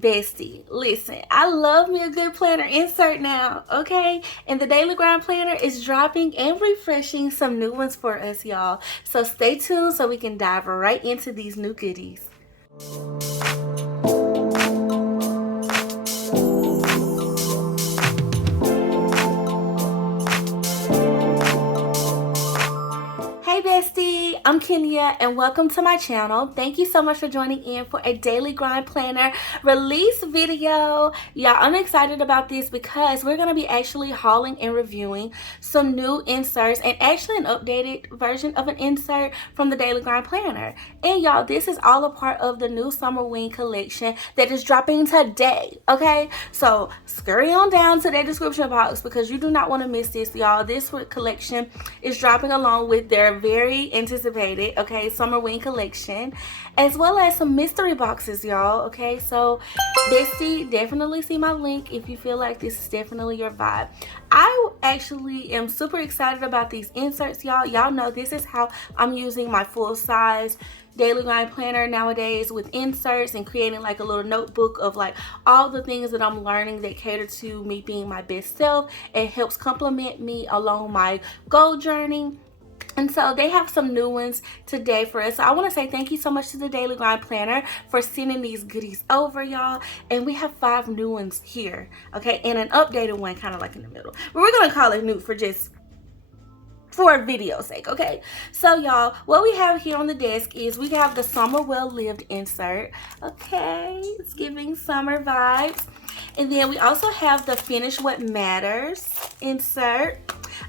Bestie, listen, I love me a good planner insert now, okay? And the Daily Grind Planner is dropping and refreshing some new ones for us, y'all. So stay tuned so we can dive right into these new goodies. Hey Bestie, I'm Kenya and welcome to my channel. Thank you so much for joining in for a Daily Grind Planner release video. Y'all, I'm excited about this because we're going to be actually hauling and reviewing some new inserts and actually an updated version of an insert from the Daily Grind Planner. And y'all, this is all a part of the new Summerween collection that is dropping today, okay? So scurry on down to that description box because you do not want to miss this, y'all. This collection is dropping along with their very anticipated, okay, Summerween collection, as well as some mystery boxes, y'all, okay? So Bestie, definitely see my link if you feel like this is definitely your vibe. I actually am super excited about these inserts, y'all. Y'all know this is how I'm using my full size Daily Grind Planner nowadays, with inserts and creating like a little notebook of like all the things that I'm learning that cater to me being my best self. It helps complement me along my goal journey. And so they have some new ones today for us. So I want to say thank you so much to the Daily Grind Planner for sending these goodies over, y'all. And we have 5 new ones here, okay? And an updated one kind of like in the middle. But we're going to call it new for video sake, okay? So y'all, what we have here on the desk is we have the Summer Well Lived insert, okay? It's giving summer vibes. And then we also have the Finish What Matters insert.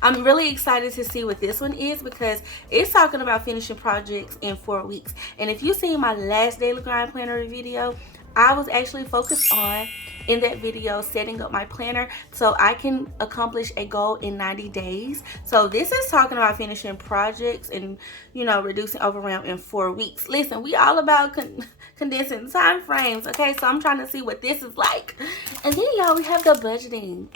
I'm really excited to see what this one is because it's talking about finishing projects in 4 weeks. And if you've seen my last Daily Grind Planner video, I was actually focused on, in that video, setting up my planner so I can accomplish a goal in 90 days. So this is talking about finishing projects and, you know, reducing overwhelm in 4 weeks. Listen, we all about condensing time frames, okay? So I'm trying to see what this is like. And then, y'all, we have the budgeting.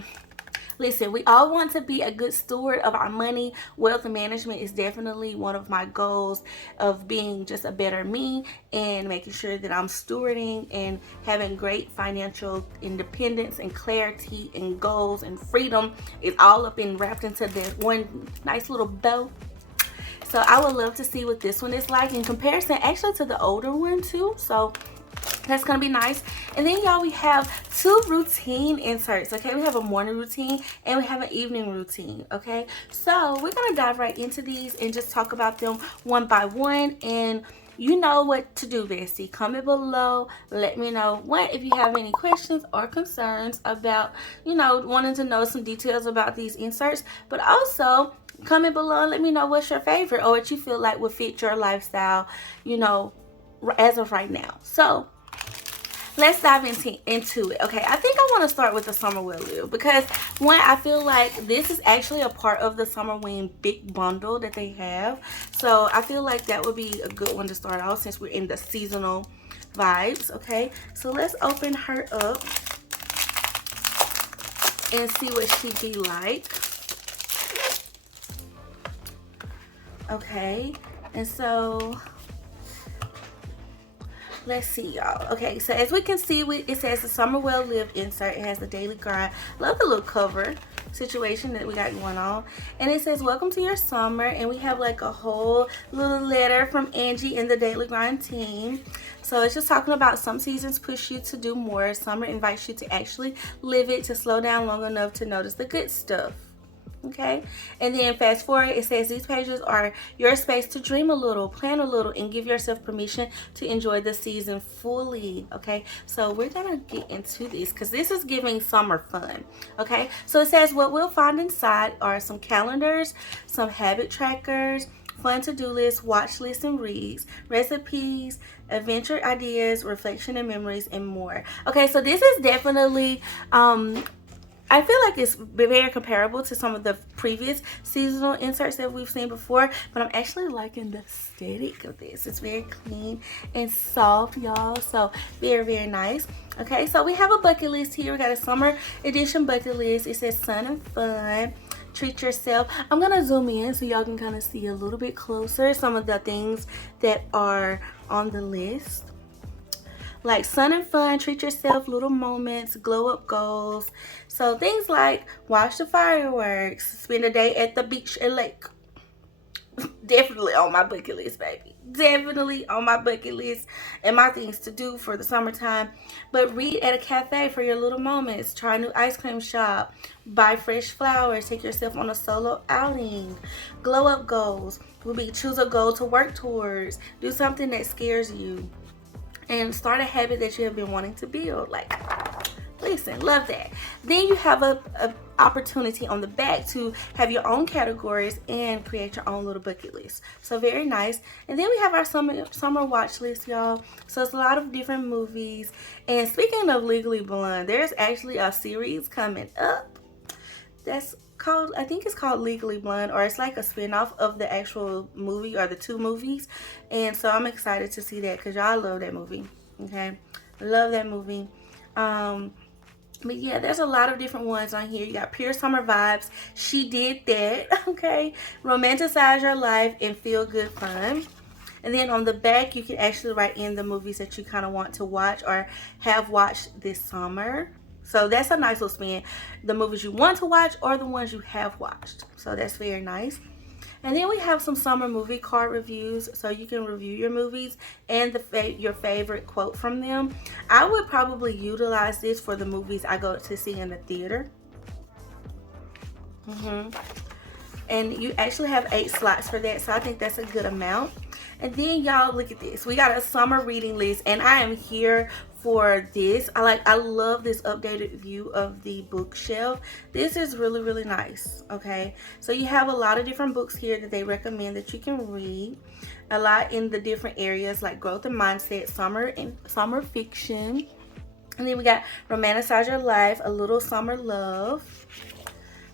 Listen, we all want to be a good steward of our money. Wealth management is definitely one of my goals of being just a better me and making sure that I'm stewarding and having great financial independence and clarity and goals and freedom. It's all up and wrapped into that one nice little bow. So I would love to see what this one is like in comparison actually to the older one too. So that's gonna be nice. And then, y'all, we have 2 routine inserts, okay? We have a morning routine and we have an evening routine, okay? So we're gonna dive right into these and just talk about them one by one. And you know what to do, Bestie. Comment below, let me know if you have any questions or concerns about, you know, wanting to know some details about these inserts. But also comment below and let me know what's your favorite or what you feel like would fit your lifestyle, you know, as of right now. So let's dive into it. Okay, I think I want to start with the Summer Well Lived because one, I feel like this is actually a part of the Summerween big bundle that they have. So I feel like that would be a good one to start off since we're in the seasonal vibes. Okay, so let's open her up and see what she be like. Okay, and so let's see, y'all. Okay, so as we can see, it says the Summer Well Lived insert. It has the Daily Grind. Love the little cover situation that we got going on. And it says, welcome to your summer. And we have like a whole little letter from Angie and the Daily Grind team. So it's just talking about some seasons push you to do more. Summer invites you to actually live it, to slow down long enough to notice the good stuff. Okay, and then fast forward, it says these pages are your space to dream a little, plan a little, and give yourself permission to enjoy the season fully. Okay, so we're gonna get into this because this is giving summer fun. Okay, so it says what we'll find inside are some calendars, some habit trackers, fun to-do lists, watch lists and reads, recipes, adventure ideas, reflection and memories, and more. Okay, so this is definitely I feel like it's very comparable to some of the previous seasonal inserts that we've seen before, but I'm actually liking the aesthetic of this. It's very clean and soft, y'all, so very, very nice. Okay, so we have a bucket list here. We got a summer edition bucket list. It says sun and fun, treat yourself. I'm gonna zoom in so y'all can kind of see a little bit closer some of the things that are on the list. like sun and fun, treat yourself, little moments, glow up goals. So things like watch the fireworks, spend a day at the beach and lake. Definitely on my bucket list, baby. Definitely on my bucket list and my things to do for the summertime. But read at a cafe for your little moments. Try a new ice cream shop. Buy fresh flowers. Take yourself on a solo outing. Glow up goals will be choose a goal to work towards. Do something that scares you. And start a habit that you have been wanting to build. Like, listen, love that. Then you have a opportunity on the back to have your own categories and create your own little bucket list. So very nice. And then we have our summer watch list, y'all. So it's a lot of different movies. And speaking of Legally Blonde, there's actually a series coming up that's called, I think it's called Legally Blonde, or it's like a spin-off of the actual movie or the two movies. And so I'm excited to see that because y'all love that movie. Okay, love that movie. But yeah, there's a lot of different ones on here. You got Pure Summer Vibes. She did that. Okay. Romanticize your life and feel good fun. And then on the back, you can actually write in the movies that you kind of want to watch or have watched this summer. So that's a nice little spin. The movies you want to watch or the ones you have watched. So that's very nice. And then we have some summer movie card reviews, so you can review your movies and your favorite quote from them. I would probably utilize this for the movies I go to see in the theater. And you actually have 8 slots for that, so I think that's a good amount. And then y'all, look at this. We got a summer reading list, and I am here for this. I love this updated view of the bookshelf. This is really, really nice. Okay, so you have a lot of different books here that they recommend that you can read. A lot in the different areas like growth and mindset, summer fiction. And then we got Romanticize Your Life, A Little Summer Love.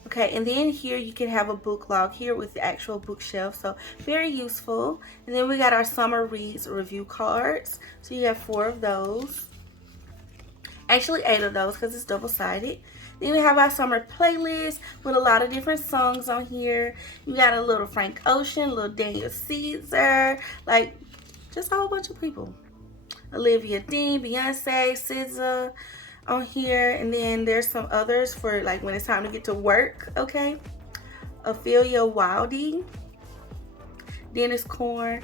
Okay, and then here you can have a book log here with the actual bookshelf, so very useful. And then we got our summer reads review cards, so you have 4 of those, actually 8 of those because it's double-sided. Then we have our summer playlist with a lot of different songs on here. You got a little Frank Ocean, a little Daniel Caesar, like just a whole bunch of people. Olivia Dean, Beyonce, SZA on here. And then there's some others for like when it's time to get to work. Okay, Ophelia Wildy, Dennis Korn.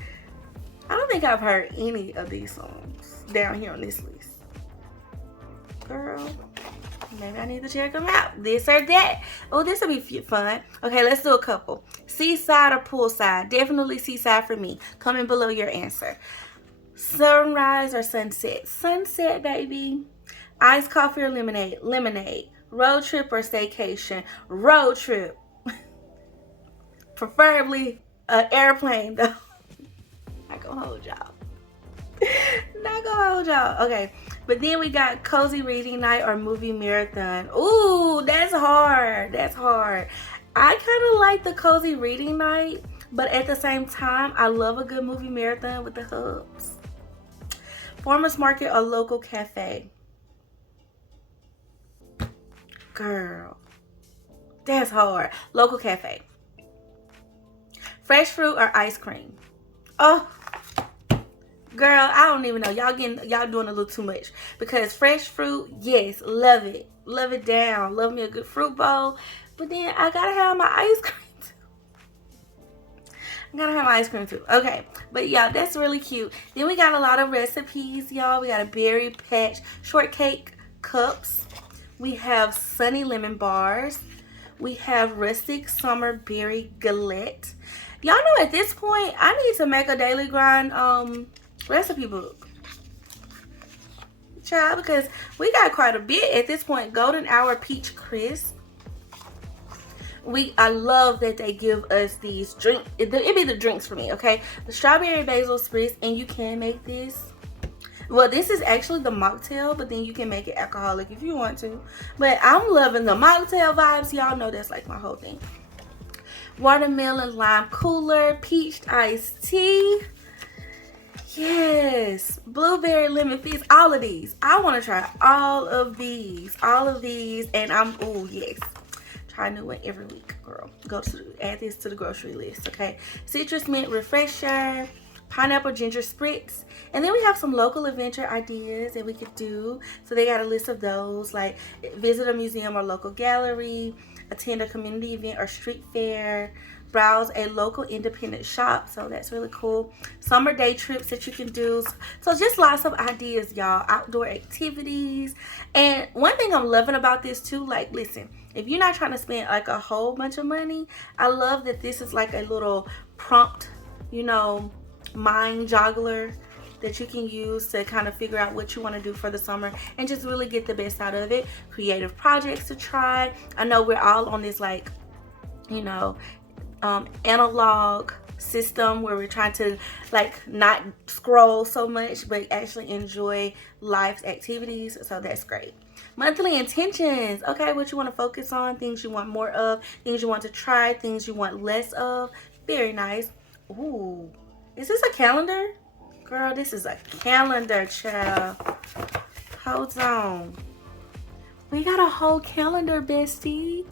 I don't think I've heard any of these songs down here on this list. Girl, maybe I need to check them out. This or that. Oh, this will be fun. Okay, let's do a couple. Seaside or poolside? Definitely seaside for me. Comment below your answer. Sunrise or sunset? Sunset, baby. Iced coffee or lemonade? Lemonade. Road trip or staycation? Road trip. Preferably an airplane, though. Not gonna hold y'all. Not gonna hold y'all. Okay, but then we got cozy reading night or movie marathon. Ooh, that's hard. That's hard. I kind of like the cozy reading night, but at the same time, I love a good movie marathon with the hubs. Farmers market or local cafe? Girl, that's hard. Local cafe. Fresh fruit or ice cream? Oh, girl, I don't even know. Y'all doing a little too much. Because fresh fruit, yes, love it. Love it down. Love me a good fruit bowl. But then I gotta have my ice cream too. I gotta have my ice cream too. Okay, but yeah, that's really cute. Then we got a lot of recipes, y'all. We got a berry patch shortcake cups. We have sunny lemon bars. We have rustic summer berry galette. Y'all know at this point, I need to make a Daily Grind recipe book. Child, because we got quite a bit at this point. Golden Hour Peach Crisp. I love that they give us these drinks. It be the drinks for me, okay? The strawberry basil spritz, and you can make this. Well, this is actually the mocktail, but then you can make it alcoholic if you want to. But I'm loving the mocktail vibes. Y'all know that's like my whole thing. Watermelon lime cooler, peach iced tea. Yes, blueberry lemon fizz. All of these. I want to try all of these. And oh yes. Try a new one every week, girl. Add this to the grocery list, okay? Citrus mint refresher. pineapple ginger spritz. And then we have some local adventure ideas that we could do. So they got a list of those, like visit a museum or local gallery, attend a community event or street fair, browse a local independent shop. So that's really cool. Summer day trips that you can do. So just lots of ideas, y'all. Outdoor activities. And one thing I'm loving about this too, like, listen, if you're not trying to spend like a whole bunch of money, I love that this is like a little prompt, you know, mind joggler that you can use to kind of figure out what you want to do for the summer and just really get the best out of it. Creative projects to try. I know we're all on this, like, you know, analog system where we're trying to like not scroll so much but actually enjoy life's activities, so that's great. Monthly intentions. Okay, what you want to focus on, things you want more of, things you want to try, things you want less of. Very nice. Ooh, is this a calendar? Girl, this is a calendar, child. Hold on. We got a whole calendar, bestie.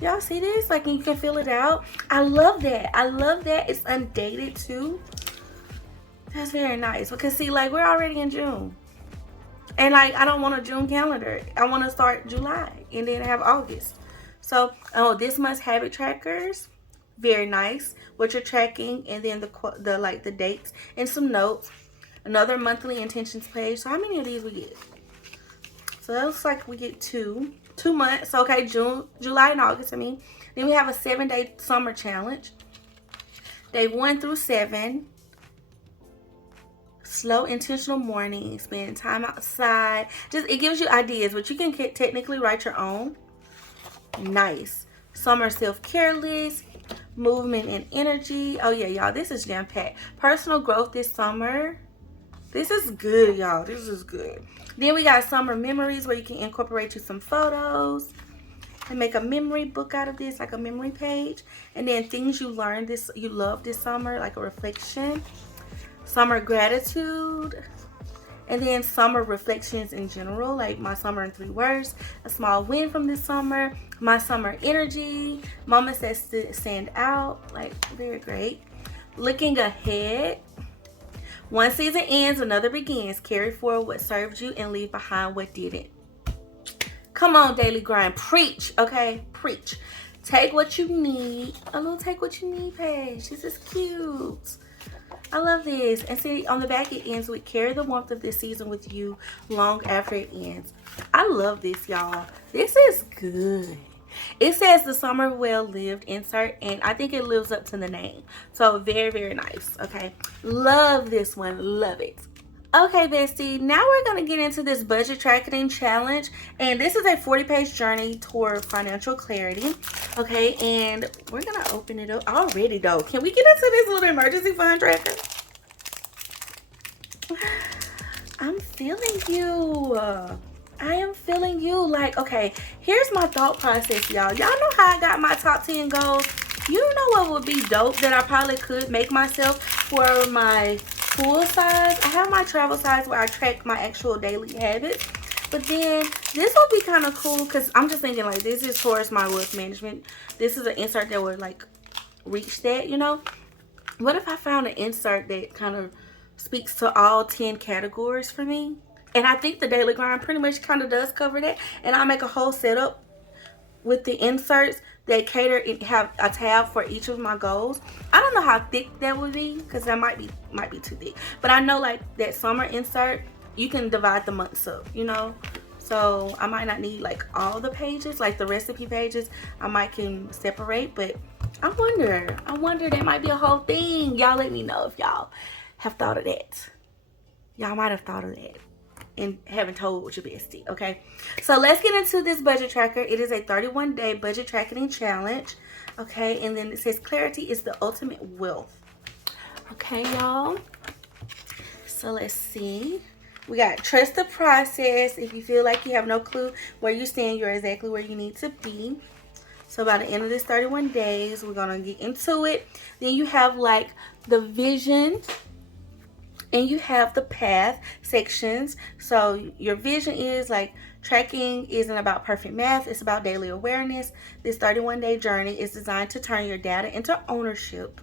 Y'all see this? Like, you can fill it out. I love that. I love that. It's undated too. That's very nice. Because see, like, we're already in June. And like, I don't want a June calendar. I want to start July and then have August. So, oh, this month's habit trackers. Very nice. What you're tracking, and then the like the dates and some notes. Another monthly intentions page. So how many of these we get? So that looks like we get 2 months. Okay, June, July, and August. I mean, then we have a 7-day summer challenge. Day 1 through 7. Slow, intentional morning. Spend time outside. Just, it gives you ideas, but you can technically write your own. Nice. Summer self-care list. Movement and energy. Oh yeah, y'all, this is jam-packed. Personal growth this summer. This is good, y'all. This is good. Then we got summer memories where you can incorporate you some photos and make a memory book out of this, like a memory page. And then things you learned you love this summer, like a reflection. Summer gratitude. And then summer reflections in general, like my summer in 3 words, a small win from this summer, my summer energy, moments that stand out, like very great. Looking ahead. One season ends, another begins. Carry forward what served you and leave behind what didn't. Come on, Daily Grind. Preach, okay? Preach. Take what you need. A little take what you need page. This is cute. I love this. And see, on the back it ends with carry the warmth of this season with you long after it ends. I love this, y'all. This is good. It says the summer well lived insert, and I think it lives up to the name. So very, very nice. Okay. Love this one. Love it. Okay, bestie, now we're going to get into this budget tracking challenge, and this is a 40-page journey toward financial clarity. Okay, and we're going to open it up already, though. Can we get into this little emergency fund tracker? I'm feeling you. I am feeling you. Like, okay, here's my thought process, y'all. Y'all know how I got my top 10 goals? You know what would be dope that I probably could make myself for my full size? I have my travel size where I track my actual daily habits. But then this would be kind of cool because I'm just thinking, like, this is towards my wealth management. This is an insert that would, like, reach that, you know? What if I found an insert that kind of speaks to all 10 categories for me? And I think the Daily Grind pretty much kind of does cover that. And I'll make a whole setup with the inserts that cater and have a tab for each of my goals. I don't know how thick that would be because that might be too thick. But I know, like, that summer insert, you can divide the months up, you know? So I might not need like all the pages, like the recipe pages. I might can separate, but I wonder that might be a whole thing. Y'all let me know if y'all have thought of that. Y'all might have thought of that and haven't told your bestie. Okay, so let's get into this budget tracker. It is a 31-day budget tracking challenge. Okay, and then it says clarity is the ultimate wealth. Okay, y'all, so let's see. We got trust the process. If you feel like you have no clue where you stand, you're exactly where you need to be. So by the end of this 31 days, we're gonna get into it. Then you have like the vision and you have the path sections. So your vision is like tracking isn't about perfect math, it's about daily awareness. This 31-day journey is designed to turn your data into ownership.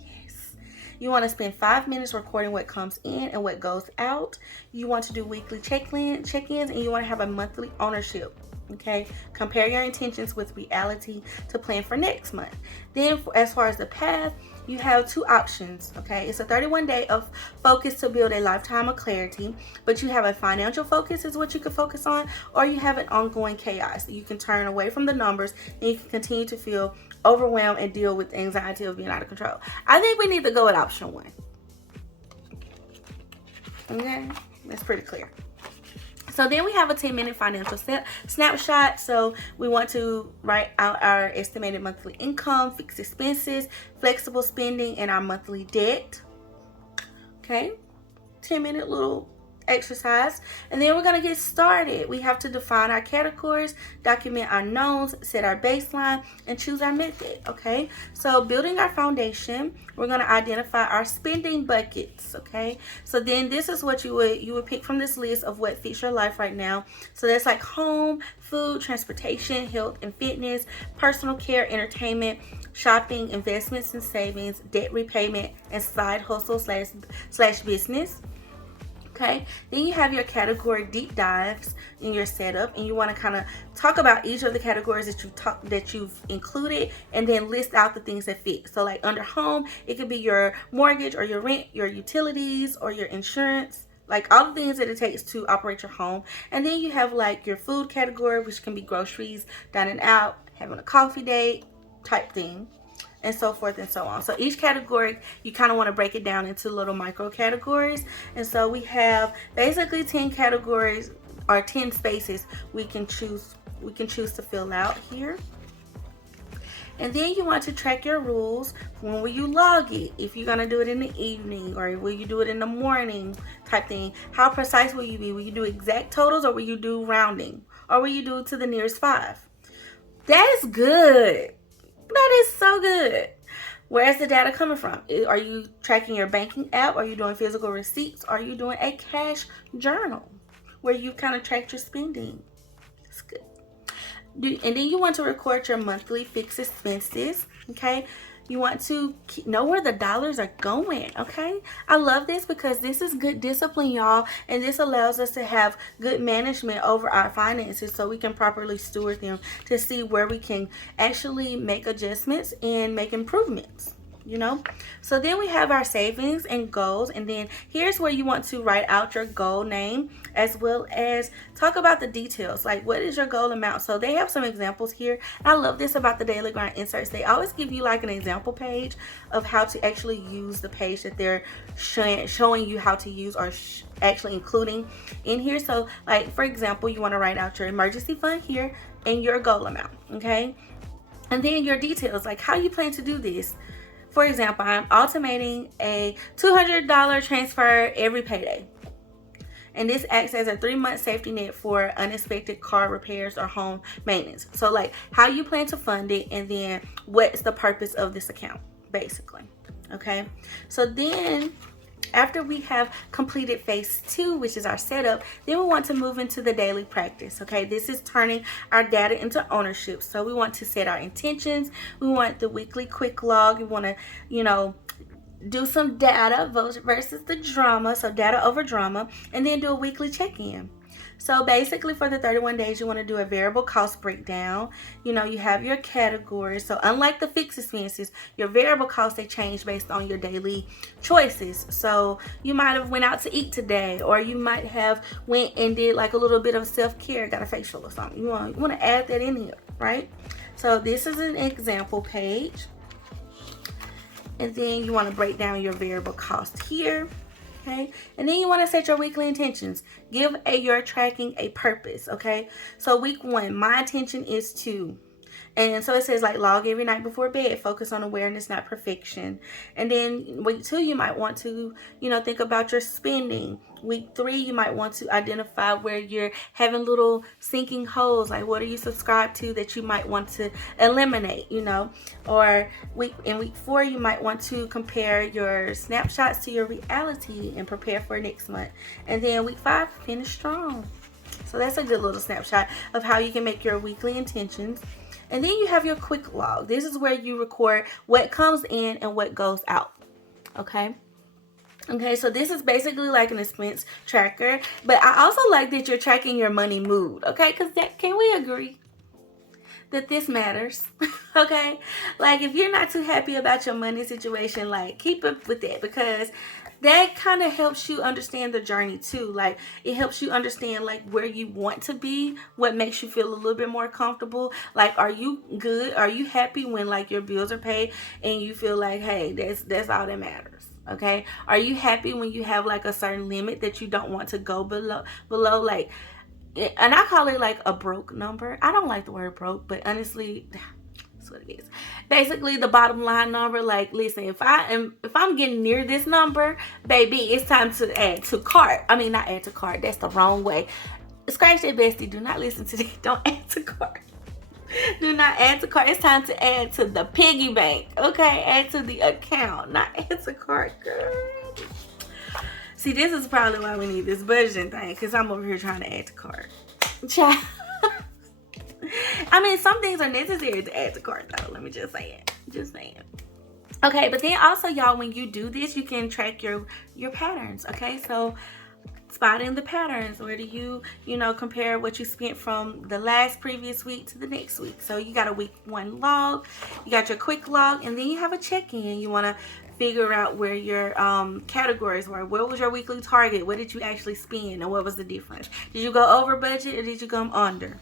Yes. You want to spend 5 minutes recording what comes in and what goes out. You want to do weekly check-ins, and you want to have a monthly ownership. Okay, compare your intentions with reality to plan for next month. Then as far as the path, you have 2 options. Okay, it's a 31-day of focus to build a lifetime of clarity, but you have a financial focus is what you can focus on, or you have an ongoing chaos. You can turn away from the numbers and you can continue to feel overwhelmed and deal with anxiety of being out of control. I think we need to go with option 1. Okay, that's pretty clear. So then we have a 10-minute financial snapshot. So we want to write out our estimated monthly income, fixed expenses, flexible spending, and our monthly debt. Okay, 10-minute little exercise. And then we're going to get started. We have to define our categories, document our knowns, set our baseline, and choose our method. Okay, so building our foundation, we're going to identify our spending buckets. Okay, so then this is what you would pick from this list of what fits your life right now. So that's like home, food, transportation, health and fitness, personal care, entertainment, shopping, investments and savings, debt repayment, and side hustle slash business. Okay, then you have your category deep dives in your setup, and you want to kind of talk about each of the categories that you've included, and then list out the things that fit. So like under home, it could be your mortgage or your rent, your utilities or your insurance, like all the things that it takes to operate your home. And then you have like your food category, which can be groceries, dining out, having a coffee date type thing, and so forth and so on. So each category, you kind of want to break it down into little micro categories. And so we have basically 10 categories or 10 spaces we can choose to fill out here. And then you want to track your rules. When will you log it? If you're going to do it in the evening, or will you do it in the morning type thing? How precise will you be? Will you do exact totals, or will you do rounding? Or will you do it to the nearest 5? That is good. That is so good. Where's the data coming from? Are you tracking your banking app? Are you doing physical receipts? Are you doing a cash journal where you kind of track your spending? That's good. And then you want to record your monthly fixed expenses. Okay, you want to know where the dollars are going. Okay, I love this because this is good discipline, y'all, and this allows us to have good management over our finances so we can properly steward them to see where we can actually make adjustments and make improvements. So then we have our savings and goals, and then here's where you want to write out your goal name as well as talk about the details, like what is your goal amount. So they have some examples here. I love this about the Daily Grind inserts. They always give you like an example page of how to actually use the page that they're showing you how to use, or actually including in here. So like for example, you want to write out your emergency fund here and your goal amount. Okay, and then your details, like how you plan to do this. For example, I'm automating a $200 transfer every payday. And this acts as a 3-month safety net for unexpected car repairs or home maintenance. So like how you plan to fund it, and then what's the purpose of this account, basically. Okay, so then after we have completed phase 2, which is our setup, then we want to move into the daily practice. Okay, this is turning our data into ownership. So we want to set our intentions. We want the weekly quick log. We want to, do some data versus the drama. So data over drama, and then do a weekly check-in. So basically for the 31 days, you want to do a variable cost breakdown. You have your categories. So unlike the fixed expenses, your variable costs, they change based on your daily choices. So you might have went out to eat today, or you might have went and did like a little bit of self-care, got a facial or something. You want to add that in here, right? So this is an example page. And then you want to break down your variable cost here. Okay, and then you want to set your weekly intentions. Give your tracking a purpose. Okay, so week 1, my intention is to, and so it says like log every night before bed, focus on awareness, not perfection. And then week 2, you might want to, think about your spending. Week 3, you might want to identify where you're having little sinking holes, like what are you subscribed to that you might want to eliminate, or in week 4, you might want to compare your snapshots to your reality and prepare for next month. And then week 5, finish strong. So that's a good little snapshot of how you can make your weekly intentions. And then you have your quick log. This is where you record what comes in and what goes out. Okay. Okay, so this is basically like an expense tracker, but I also like that you're tracking your money mood, okay? Because can we agree that this matters? Okay, like if you're not too happy about your money situation, like keep up with that, because that kind of helps you understand the journey too. Like it helps you understand like where you want to be, what makes you feel a little bit more comfortable. Like, are you good? Are you happy when like your bills are paid and you feel like, hey, that's all that matters? Okay, are you happy when you have like a certain limit that you don't want to go below, like, and I call it like a broke number. I don't like the word broke, but honestly, that's what it is. Basically, the bottom line number. Like, listen, if I'm getting near this number, baby, it's time to add to cart. I mean, not add to cart. That's the wrong way. Scratch that, bestie. Do not listen to that. Don't add to cart. Do not add to cart. It's time to add to the piggy bank. Okay, add to the account, not add to cart, girl. See, this is probably why we need this budgeting thing, because I'm over here trying to add to cart. Child. I mean, some things are necessary to add to cart, though. Let me just say it. Just saying. Okay, but then also, y'all, when you do this, you can track your patterns. Okay, so spotting the patterns. Where do you compare what you spent from the last previous week to the next week? So you got a week 1 log, you got your quick log, and then you have a check-in. You want to figure out where your categories were. What was your weekly target? What did you actually spend, and what was the difference? Did you go over budget or did you come under?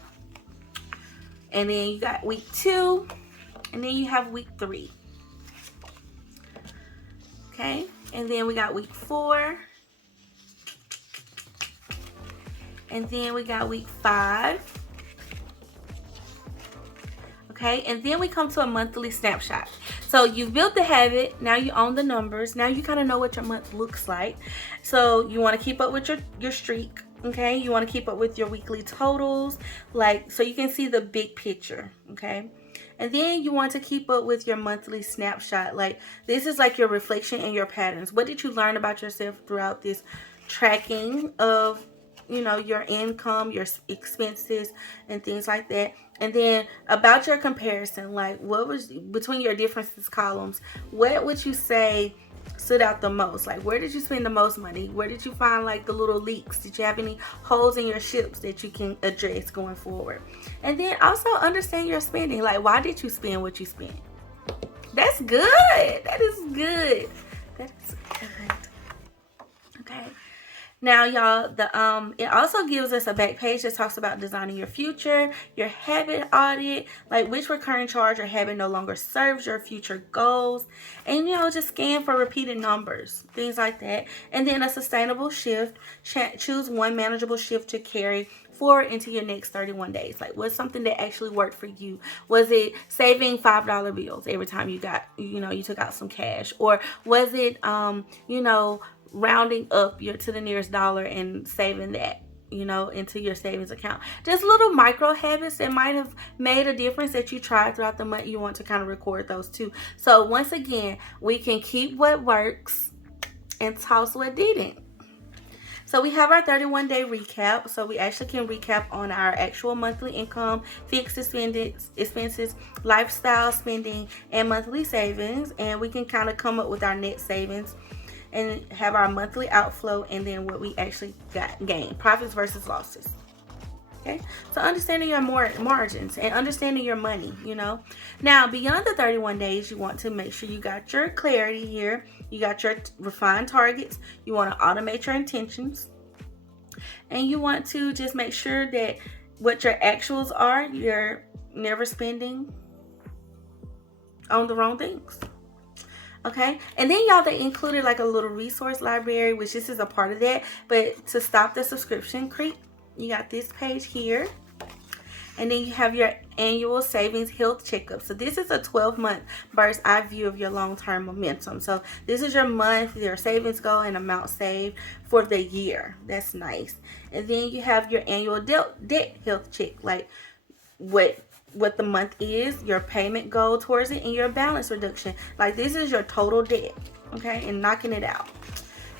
And then you got week 2, and then you have week 3. Okay, and then we got week 4, and then we got week 5. Okay, and then we come to a monthly snapshot. So you've built the habit, now you own the numbers, now you kind of know what your month looks like. So you want to keep up with your streak. Okay, you want to keep up with your weekly totals, like, so you can see the big picture. Okay, and then you want to keep up with your monthly snapshot. Like, this is like your reflection and your patterns. What did you learn about yourself throughout this tracking of your income, your expenses, and things like that? And then about your comparison, like, what was between your differences columns, what would you say stood out the most? Like, where did you spend the most money? Where did you find like the little leaks? Did you have any holes in your ships that you can address going forward? And then also understand your spending. Like, why did you spend what you spent? That's good. That is good. That is good. Okay. Now, y'all, it also gives us a back page that talks about designing your future, your habit audit, like which recurring charge or habit no longer serves your future goals, and just scan for repeated numbers, things like that. And then a sustainable shift. Choose one manageable shift to carry forward into your next 31 days. Like, what's something that actually worked for you? Was it saving $5 bills every time you took out some cash? Or was it rounding up to the nearest dollar and saving that into your savings account? Just little micro habits that might have made a difference that you tried throughout the month. You want to kind of record those too. So once again, we can keep what works and toss what didn't. So we have our 31-day recap. So we actually can recap on our actual monthly income, fixed expenses, lifestyle spending, and monthly savings. And we can kind of come up with our net savings and have our monthly outflow, and then what we actually gained, profits versus losses. Okay, so understanding your margins and understanding your money. Now, beyond the 31 days, you want to make sure you got your clarity here. You got your refined targets. You want to automate your intentions, and you want to just make sure that what your actuals are, you're never spending on the wrong things. Okay, and then y'all, they included like a little resource library, which this is a part of that. But to stop the subscription creep, you got this page here. And then you have your annual savings health checkup. So this is a 12-month bird's eye view of your long-term momentum. So this is your month, your savings goal, and amount saved for the year. That's nice. And then you have your annual debt health check, like what the month is, your payment goal towards it, and your balance reduction. Like, this is your total debt, okay, and knocking it out.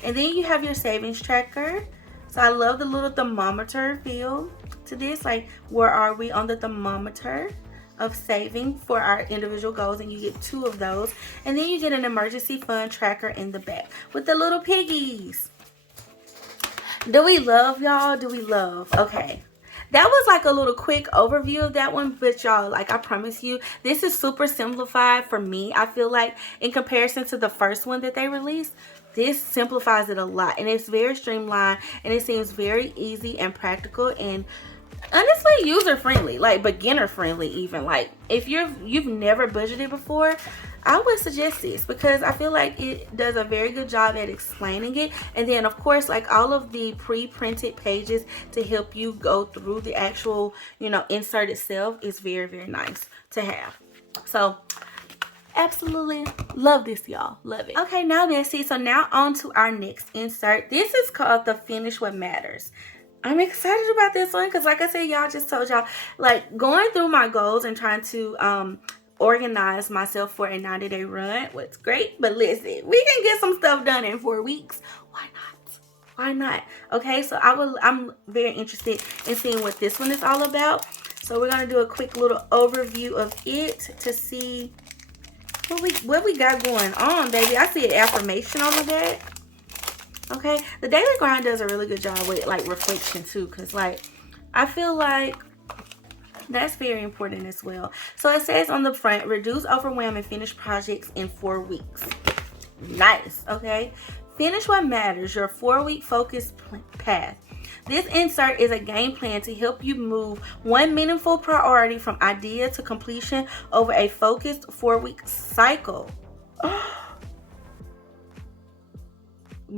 And then you have your savings tracker. So I love the little thermometer feel to this. Like, where are we on the thermometer? of saving for our individual goals, and you get 2 of those. And then you get an emergency fund tracker in the back with the little piggies. Do we love, y'all? Do we love? Okay. That was like a little quick overview of that one, but y'all, like I promise you, this is super simplified for me. I feel like in comparison to the first one that they released, this simplifies it a lot, and it's very streamlined, and it seems very easy and practical, and honestly user friendly, like beginner friendly even. Like if you've never budgeted before, I would suggest this because I feel like it does a very good job at explaining it. And then of course, like all of the pre-printed pages to help you go through the actual, insert itself is very, very nice to have. So absolutely love this, y'all. Love it. Okay, now Bestie, so now on to our next insert. This is called the Finish What Matters. I'm excited about this one because like I said, y'all, just told y'all, like going through my goals and trying to organize myself for a 90-day run was great, but listen, we can get some stuff done in 4 weeks. Why not? Okay, so I'm very interested in seeing what this one is all about. So we're gonna do a quick little overview of it to see what we got going on, baby. I see an affirmation on the back. Okay, the Daily Grind does a really good job with like reflection too, because like I feel like that's very important as well. So it says on the front, reduce, overwhelm, and finish projects in 4 weeks. Nice. Okay, Finish What Matters, your 4-week focused path. This insert is a game plan to help you move one meaningful priority from idea to completion over a focused 4-week cycle.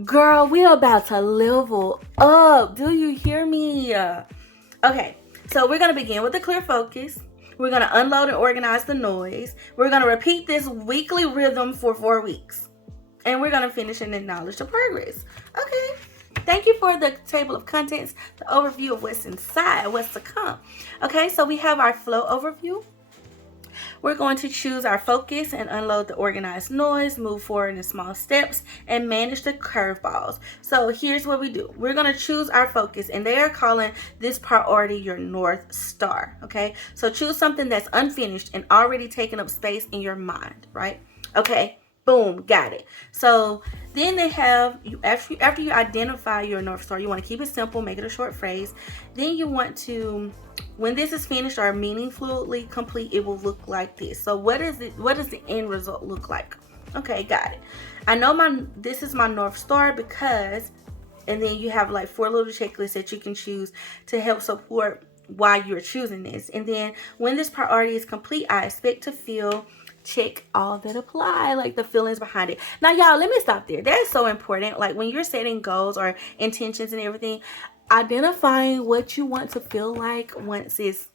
Girl, we are about to level up. Do you hear me? Okay, so we're going to begin with a clear focus. We're going to unload and organize the noise. We're going to repeat this weekly rhythm for 4 weeks. And we're going to finish and acknowledge the progress. Okay. Thank you for the table of contents, the overview of what's inside, what's to come. Okay, so we have our flow overview. We're going to choose our focus and unload the organized noise, move forward in small steps, and manage the curveballs. So here's what we do. We're going to choose our focus, and they are calling this priority your North Star. Okay, so choose something that's unfinished and already taken up space in your mind, right? Okay. Boom, got it. So then they have you after you identify your North Star, you want to keep it simple, make it a short phrase. Then you want to, when this is finished or meaningfully complete, it will look like this. So what does the end result look like? Okay, got it. I know this is my North Star because, and then you have like 4 little checklists that you can choose to help support why you're choosing this. And then when this priority is complete, I expect to feel, check all that apply, like the feelings behind it. Now, y'all, let me stop there. That's so important. Like when you're setting goals or intentions and everything, identifying what you want to feel like once it's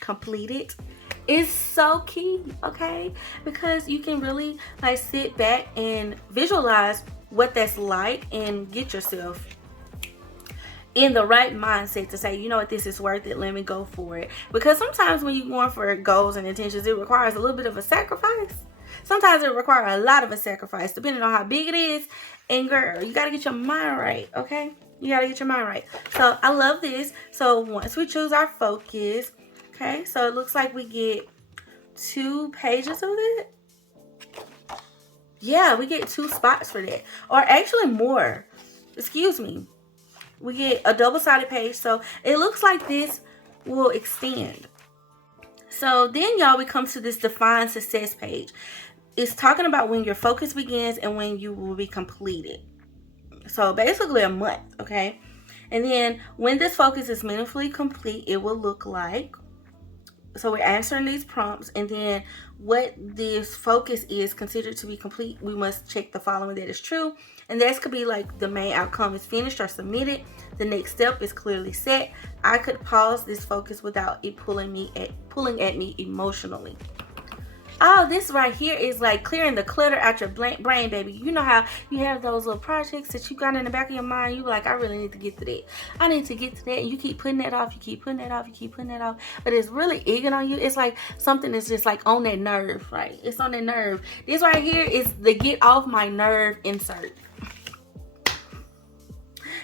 completed is so key, okay? Because you can really like sit back and visualize what that's like and get yourself in the right mindset to say, you know what, this is worth it, let me go for it. Because sometimes when you're going for goals and intentions, it requires a little bit of a sacrifice. Sometimes it requires a lot of a sacrifice, depending on how big it is. And girl, you got to get your mind right, okay? You got to get your mind right. So I love this. So once we choose our focus, okay, so it looks like we get 2 pages of it. Yeah, we get 2 spots for that. Or actually more. Excuse me. We get a double-sided page, so it looks like this will extend. So then, y'all, we come to this define success page. It's talking about when your focus begins and when you will be completed. So basically a month, okay? And then when this focus is meaningfully complete, it will look like. So we're answering these prompts, and then what this focus is considered to be complete, we must check the following that is true. And this could be like the main outcome is finished or submitted. The next step is clearly set. I could pause this focus without it pulling at me emotionally. Oh, this right here is like clearing the clutter out your brain, baby. You know how you have those little projects that you got in the back of your mind. You like, I really need to get to that. I need to get to that. And you keep putting that off. You keep putting that off. You keep putting that off. But it's really egging on you. It's like something that's just like on that nerve, right? It's on that nerve. This right here is the get off my nerve insert.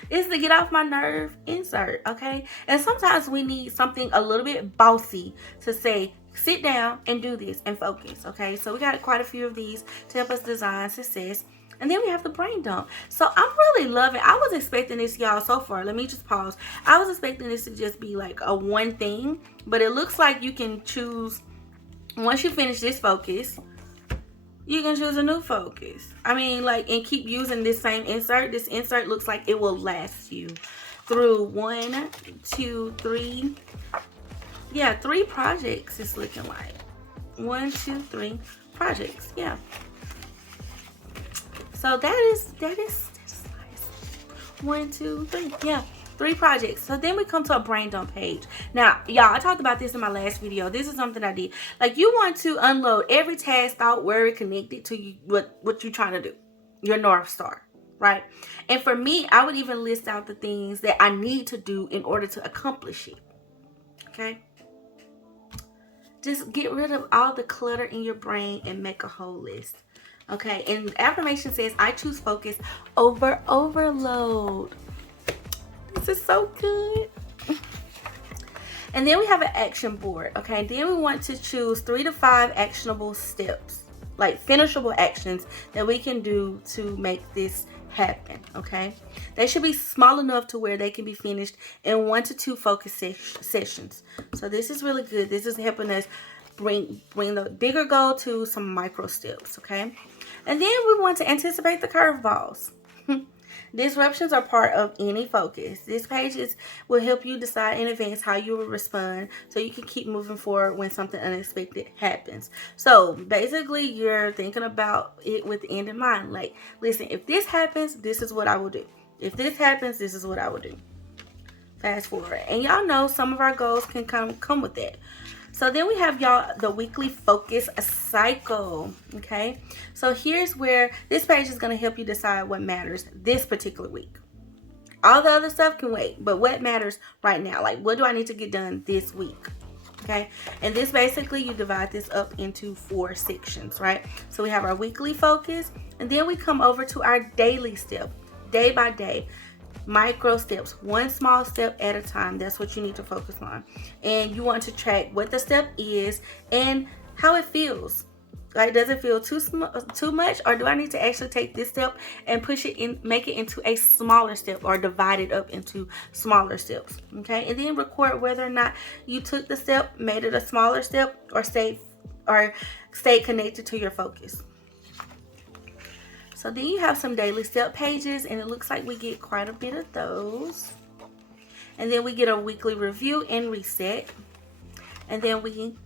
It's the get off my nerve insert, okay? And sometimes we need something a little bit bossy to say, sit down and do this and focus, okay? So we got quite a few of these to help us design success. And then we have the brain dump. So I'm really loving, I was expecting this, y'all, so far. Let me just pause. I was expecting this to just be like a one thing, but it looks like you can choose, once you finish this focus, you can choose a new focus. I mean, like, and keep using this same insert. This insert looks like it will last you through 1, 2, 3. Yeah, 3 projects it's looking like. 1, 2, 3 projects. Yeah. So that is nice. 1, 2, 3. Yeah, 3 projects. So then we come to a brain dump page. Now, y'all, I talked about this in my last video. This is something I did. Like, you want to unload every task, thought, worry connected to you, what you're trying to do. Your North Star, right? And for me, I would even list out the things that I need to do in order to accomplish it. Okay? Just get rid of all the clutter in your brain and make a whole list. Okay, and affirmation says, I choose focus over overload. This is so good. And then we have an action board. Okay, then we want to choose 3 to 5 actionable steps, like finishable actions that we can do to make this happen. Okay, they should be small enough to where they can be finished in 1 to 2 focus sessions. So this is really good. This is helping us bring the bigger goal to some micro steps. Okay, and then we want to anticipate the curveballs. Disruptions are part of any focus. This page will help you decide in advance how you will respond so you can keep moving forward when something unexpected happens. So basically, you're thinking about it with the end in mind. Like, listen, if this happens, this is what I will do. If this happens, this is what I will do. Fast forward. And y'all know some of our goals can come with that. So then we have, y'all, the weekly focus cycle. Okay, so here's where this page is going to help you decide what matters this particular week. All the other stuff can wait, but what matters right now? Like, what do I need to get done this week? Okay, and this basically, you divide this up into 4 sections, right? So we have our weekly focus, and then we come over to our daily step, day by day. Micro steps, 1 small step at a time. That's what you need to focus on. And you want to track what the step is and how it feels. Like, does it feel too much, or do I need to actually take this step and push it in, make it into a smaller step, or divide it up into smaller steps? Okay, and then record whether or not you took the step, made it a smaller step, or stay connected to your focus. So then you have some daily step pages, and it looks like we get quite a bit of those. And then we get a weekly review and reset. And then we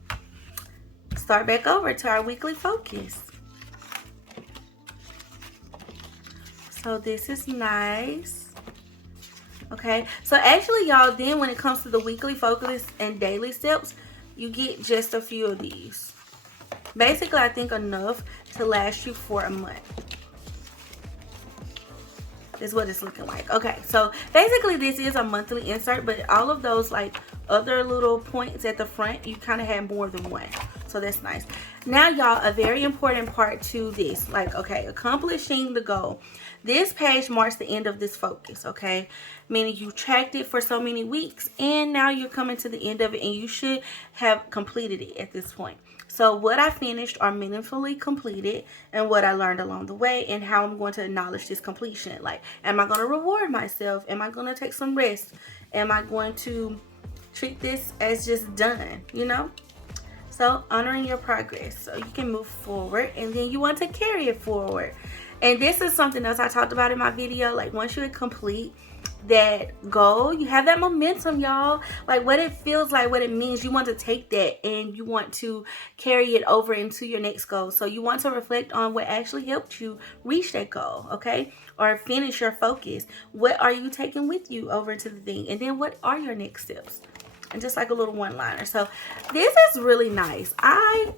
start back over to our weekly focus. So this is nice. Okay, so actually, y'all, then when it comes to the weekly focus and daily steps, you get just a few of these. Basically, I think enough to last you for a month. Is what it's looking like. Okay, so basically this is a monthly insert, but all of those like other little points at the front, you kind of have more than one, so that's nice. Now, y'all, a very important part to this, like, okay, accomplishing the goal. This page marks the end of this focus, okay, meaning you tracked it for so many weeks, and now you're coming to the end of it, and you should have completed it at this point. So what I finished are meaningfully completed, and what I learned along the way, and how I'm going to acknowledge this completion. Like, am I going to reward myself? Am I going to take some rest? Am I going to treat this as just done, you know? So honoring your progress so you can move forward, and then you want to carry it forward. And this is something else I talked about in my video. Like, once you complete that goal, you have that momentum, y'all. Like, what it feels like, what it means, you want to take that and you want to carry it over into your next goal. So you want to reflect on what actually helped you reach that goal, okay, or finish your focus. What are you taking with you over to the thing, and then what are your next steps? And just like a little one-liner. So this is really nice. I'm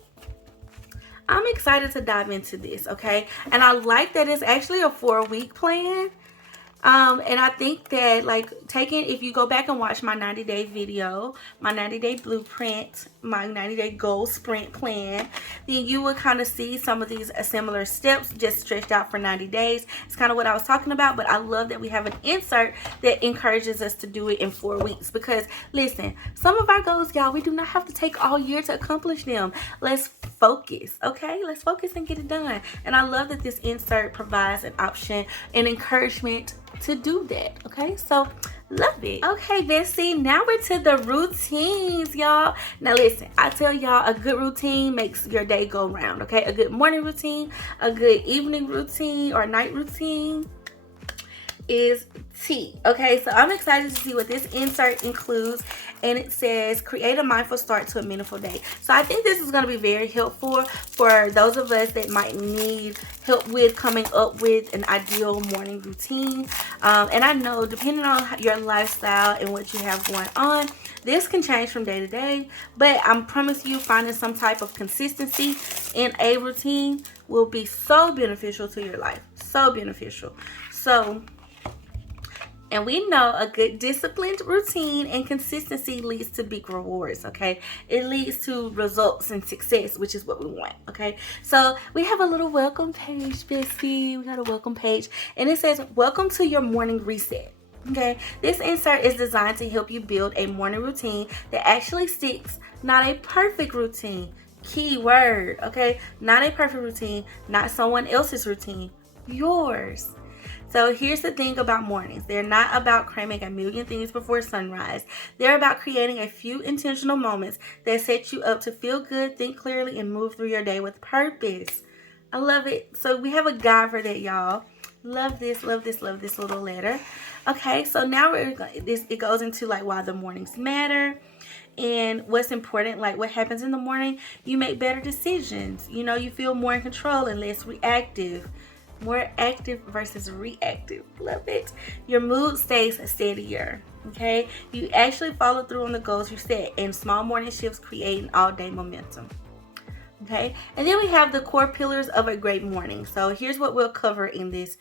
excited to dive into this, okay? And I like that it's actually a 4-week plan. And I think that if you go back and watch my 90-day video, my 90-day blueprint, my 90-day goal sprint plan, then you will kind of see some of these similar steps just stretched out for 90 days. It's kind of what I was talking about, but I love that we have an insert that encourages us to do it in 4 weeks, because listen, some of our goals, y'all, we do not have to take all year to accomplish them. Let's focus, okay? Let's focus and get it done. And I love that this insert provides an option and encouragement to do that. Okay, so love it. Okay, Bestie, now we're to the routines, y'all. Now listen, I tell y'all, a good routine makes your day go round. Okay, a good morning routine, a good evening routine or night routine is tea. Okay, so I'm excited to see what this insert includes, and it says create a mindful start to a meaningful day. So I think this is going to be very helpful for those of us that might need help with coming up with an ideal morning routine. And I know, depending on your lifestyle and what you have going on, this can change from day to day, but I promise you, finding some type of consistency in a routine will be so beneficial to your life. So beneficial. And we know a good disciplined routine and consistency leads to big rewards, okay? It leads to results and success, which is what we want, okay? So we have a little welcome page, Bestie. We got a welcome page, and it says, welcome to your morning reset. Okay, this insert is designed to help you build a morning routine that actually sticks, not a perfect routine. Key word, okay? Not a perfect routine, not someone else's routine, yours. So here's the thing about mornings. They're not about cramming a million things before sunrise. They're about creating a few intentional moments that set you up to feel good, think clearly, and move through your day with purpose. I love it. So we have a guide for that, y'all. Love this, love this, love this little letter. Okay, so now it goes into like why the mornings matter and what's important, like what happens in the morning. You make better decisions. You know, you feel more in control and less reactive. More active versus reactive. Love it. Your mood stays steadier. Okay, you actually follow through on the goals you set, and small morning shifts create an all-day momentum. Okay, and then we have the core pillars of a great morning. So here's what we'll cover in this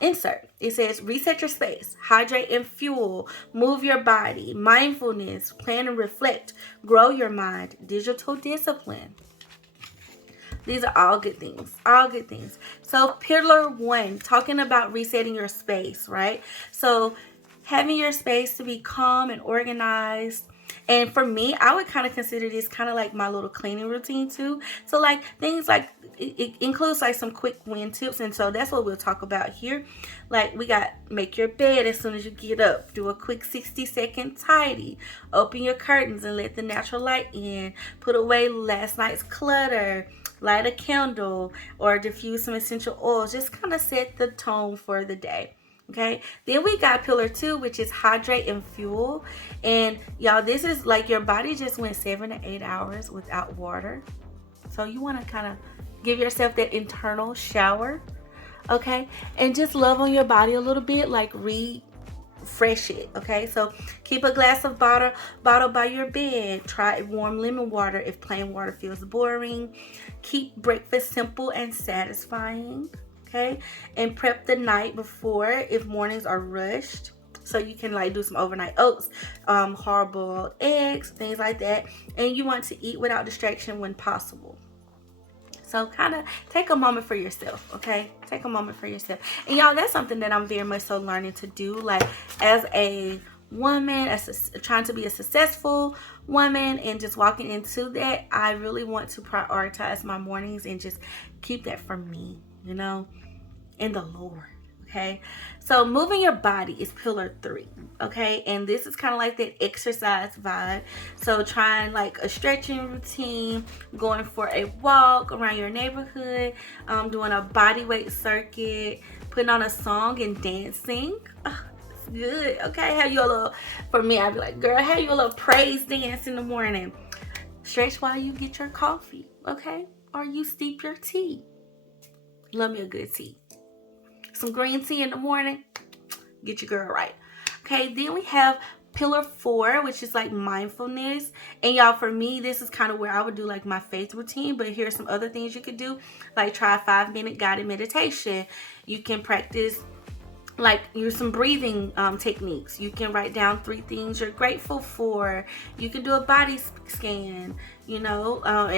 insert. It says reset your space, hydrate and fuel, move your body, mindfulness, plan and reflect, grow your mind, digital discipline. These are all good things. All good things. So pillar 1, talking about resetting your space, right? So having your space to be calm and organized. And for me, I would kind of consider this kind of like my little cleaning routine too. So like things like it includes like some quick win tips, and so that's what we'll talk about here. Like we got make your bed as soon as you get up, do a quick 60-second tidy, open your curtains and let the natural light in, put away last night's clutter, light a candle or diffuse some essential oils. Just kind of set the tone for the day. Okay, then we got pillar 2, which is hydrate and fuel. And y'all, this is like your body just went 7 to 8 hours without water, so you want to kind of give yourself that internal shower, okay, and just love on your body a little bit, like refresh it. Okay, so keep a glass of bottle by your bed. Try warm lemon water if plain water feels boring. Keep breakfast simple and satisfying. Okay, and prep the night before if mornings are rushed, so you can like do some overnight oats, hard-boiled eggs, things like that. And you want to eat without distraction when possible. So kind of take a moment for yourself, okay? Take a moment for yourself. And y'all, that's something that I'm very much so learning to do. Like as a woman, trying to be a successful woman and just walking into that, I really want to prioritize my mornings and just keep that for me, you know, in the Lord. Okay, so moving your body is pillar 3. Okay, and this is kind of like that exercise vibe. So trying like a stretching routine, going for a walk around your neighborhood, doing a body weight circuit, putting on a song and dancing. Oh, it's good. Okay, have you a little, for me, I'd be like, girl, have you a little praise dance in the morning. Stretch while you get your coffee, okay, or you steep your tea. Love me a good tea. Some green tea in the morning, get your girl right. Okay, then we have pillar 4, which is like mindfulness. And y'all, for me, this is kind of where I would do like my faith routine, but here's some other things you could do. Like try a 5-minute guided meditation. You can practice like use some breathing techniques. You can write down 3 things you're grateful for. You can do a body scan, and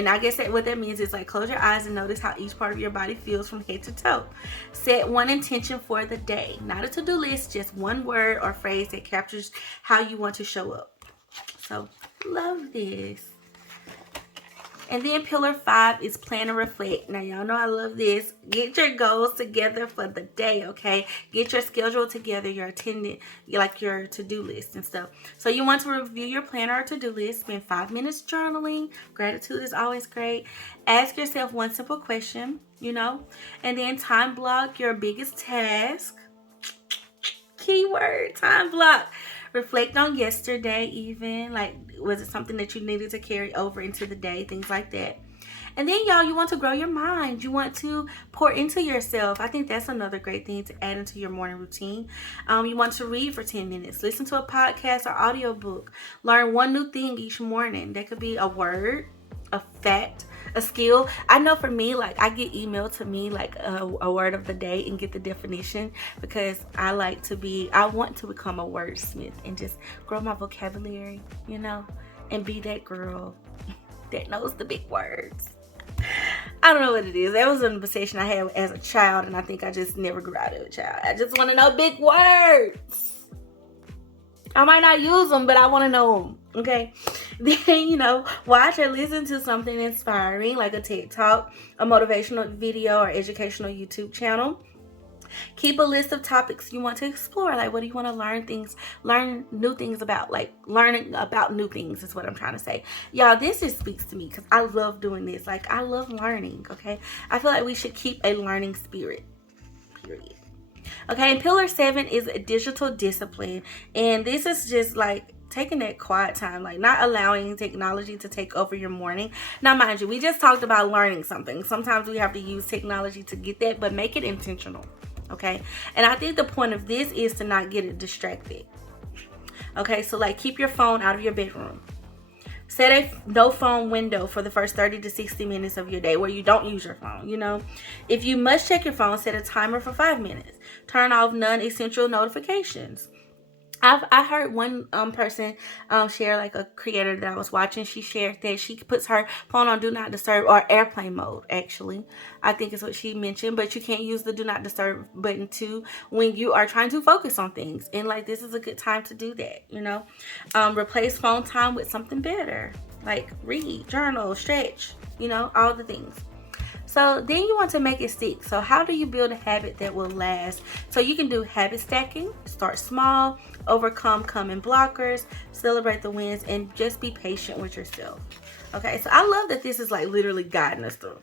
I guess what that means is like close your eyes and notice how each part of your body feels from head to toe. Set one intention for the day, not a to-do list, just one word or phrase that captures how you want to show up. So love this. And then pillar 5 is plan and reflect. Now, y'all know I love this. Get your goals together for the day, okay? Get your schedule together, your attendant, like your to-do list and stuff. So you want to review your planner or to-do list. Spend 5 minutes journaling. Gratitude is always great. Ask yourself one simple question, and then time block your biggest task. Keyword, time block. Reflect on yesterday even, like was it something that you needed to carry over into the day, things like that. And then y'all, you want to grow your mind. You want to pour into yourself. I think that's another great thing to add into your morning routine. You want to read for 10 minutes, listen to a podcast or audiobook, learn one new thing each morning. That could be a word, a fact, a skill. I know for me, like I get emailed to me like a word of the day and get the definition, because I want to become a wordsmith and just grow my vocabulary, and be that girl that knows the big words. I don't know what it is. That was an obsession I had as a child, and I think I just never grew out of a child. I just want to know big words. I might not use them, but I want to know them. Okay. Then, watch or listen to something inspiring, like a TED Talk, a motivational video, or educational YouTube channel. Keep a list of topics you want to explore. Like, what do you want to learn new things about? Like, learning about new things is what I'm trying to say. Y'all, this just speaks to me because I love doing this. Like, I love learning, okay? I feel like we should keep a learning spirit, period. Okay, and pillar 7 is a digital discipline. And this is just like taking that quiet time, like not allowing technology to take over your morning. Now, mind you, we just talked about learning something. Sometimes we have to use technology to get that, but make it intentional, okay? And I think the point of this is to not get it distracted. Okay, so like keep your phone out of your bedroom. Set a no phone window for the first 30 to 60 minutes of your day where you don't use your phone, If you must check your phone, set a timer for 5 minutes. Turn off non-essential notifications. I heard one person share, like a creator that I was watching. She shared that she puts her phone on do not disturb or airplane mode, actually. I think is what she mentioned. But you can't use the do not disturb button too when you are trying to focus on things. And like this is a good time to do that, Replace phone time with something better. Like read, journal, stretch, all the things. So then you want to make it stick. So how do you build a habit that will last? So you can do habit stacking. Start small, overcome common blockers, celebrate the wins, and just be patient with yourself. Okay, so I love that this is like literally guiding us through.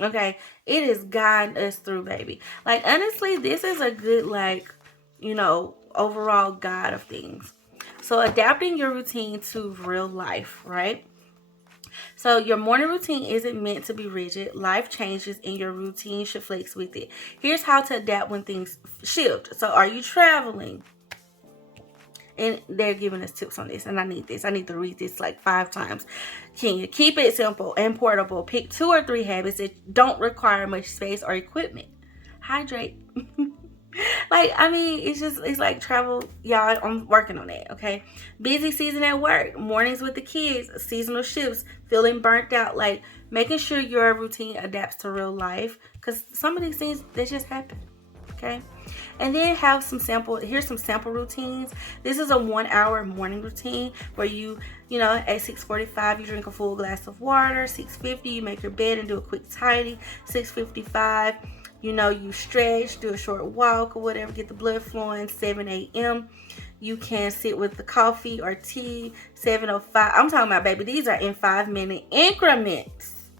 Okay, it is guiding us through, baby. Like honestly, this is a good overall guide of things. So adapting your routine to real life, right? So your morning routine isn't meant to be rigid. Life changes and your routine should flex with it. Here's how to adapt when things shift. So are you traveling? And they're giving us tips on this. And I need this. I need to read this like 5 times. Can you keep it simple and portable? Pick 2 or 3 habits that don't require much space or equipment. Hydrate. It's like travel. Y'all, I'm working on that, okay? Busy season at work, mornings with the kids, seasonal shifts, feeling burnt out. Like, making sure your routine adapts to real life. Because some of these things, they just happen, okay? And then here's some sample routines. This is a 1-hour morning routine where you at 6:45, you drink a full glass of water. 6:50, you make your bed and do a quick tidy. 6:55, you stretch, do a short walk or whatever, get the blood flowing. 7 a.m., you can sit with the coffee or tea. 7:05, I'm talking about, baby, these are in 5-minute increments.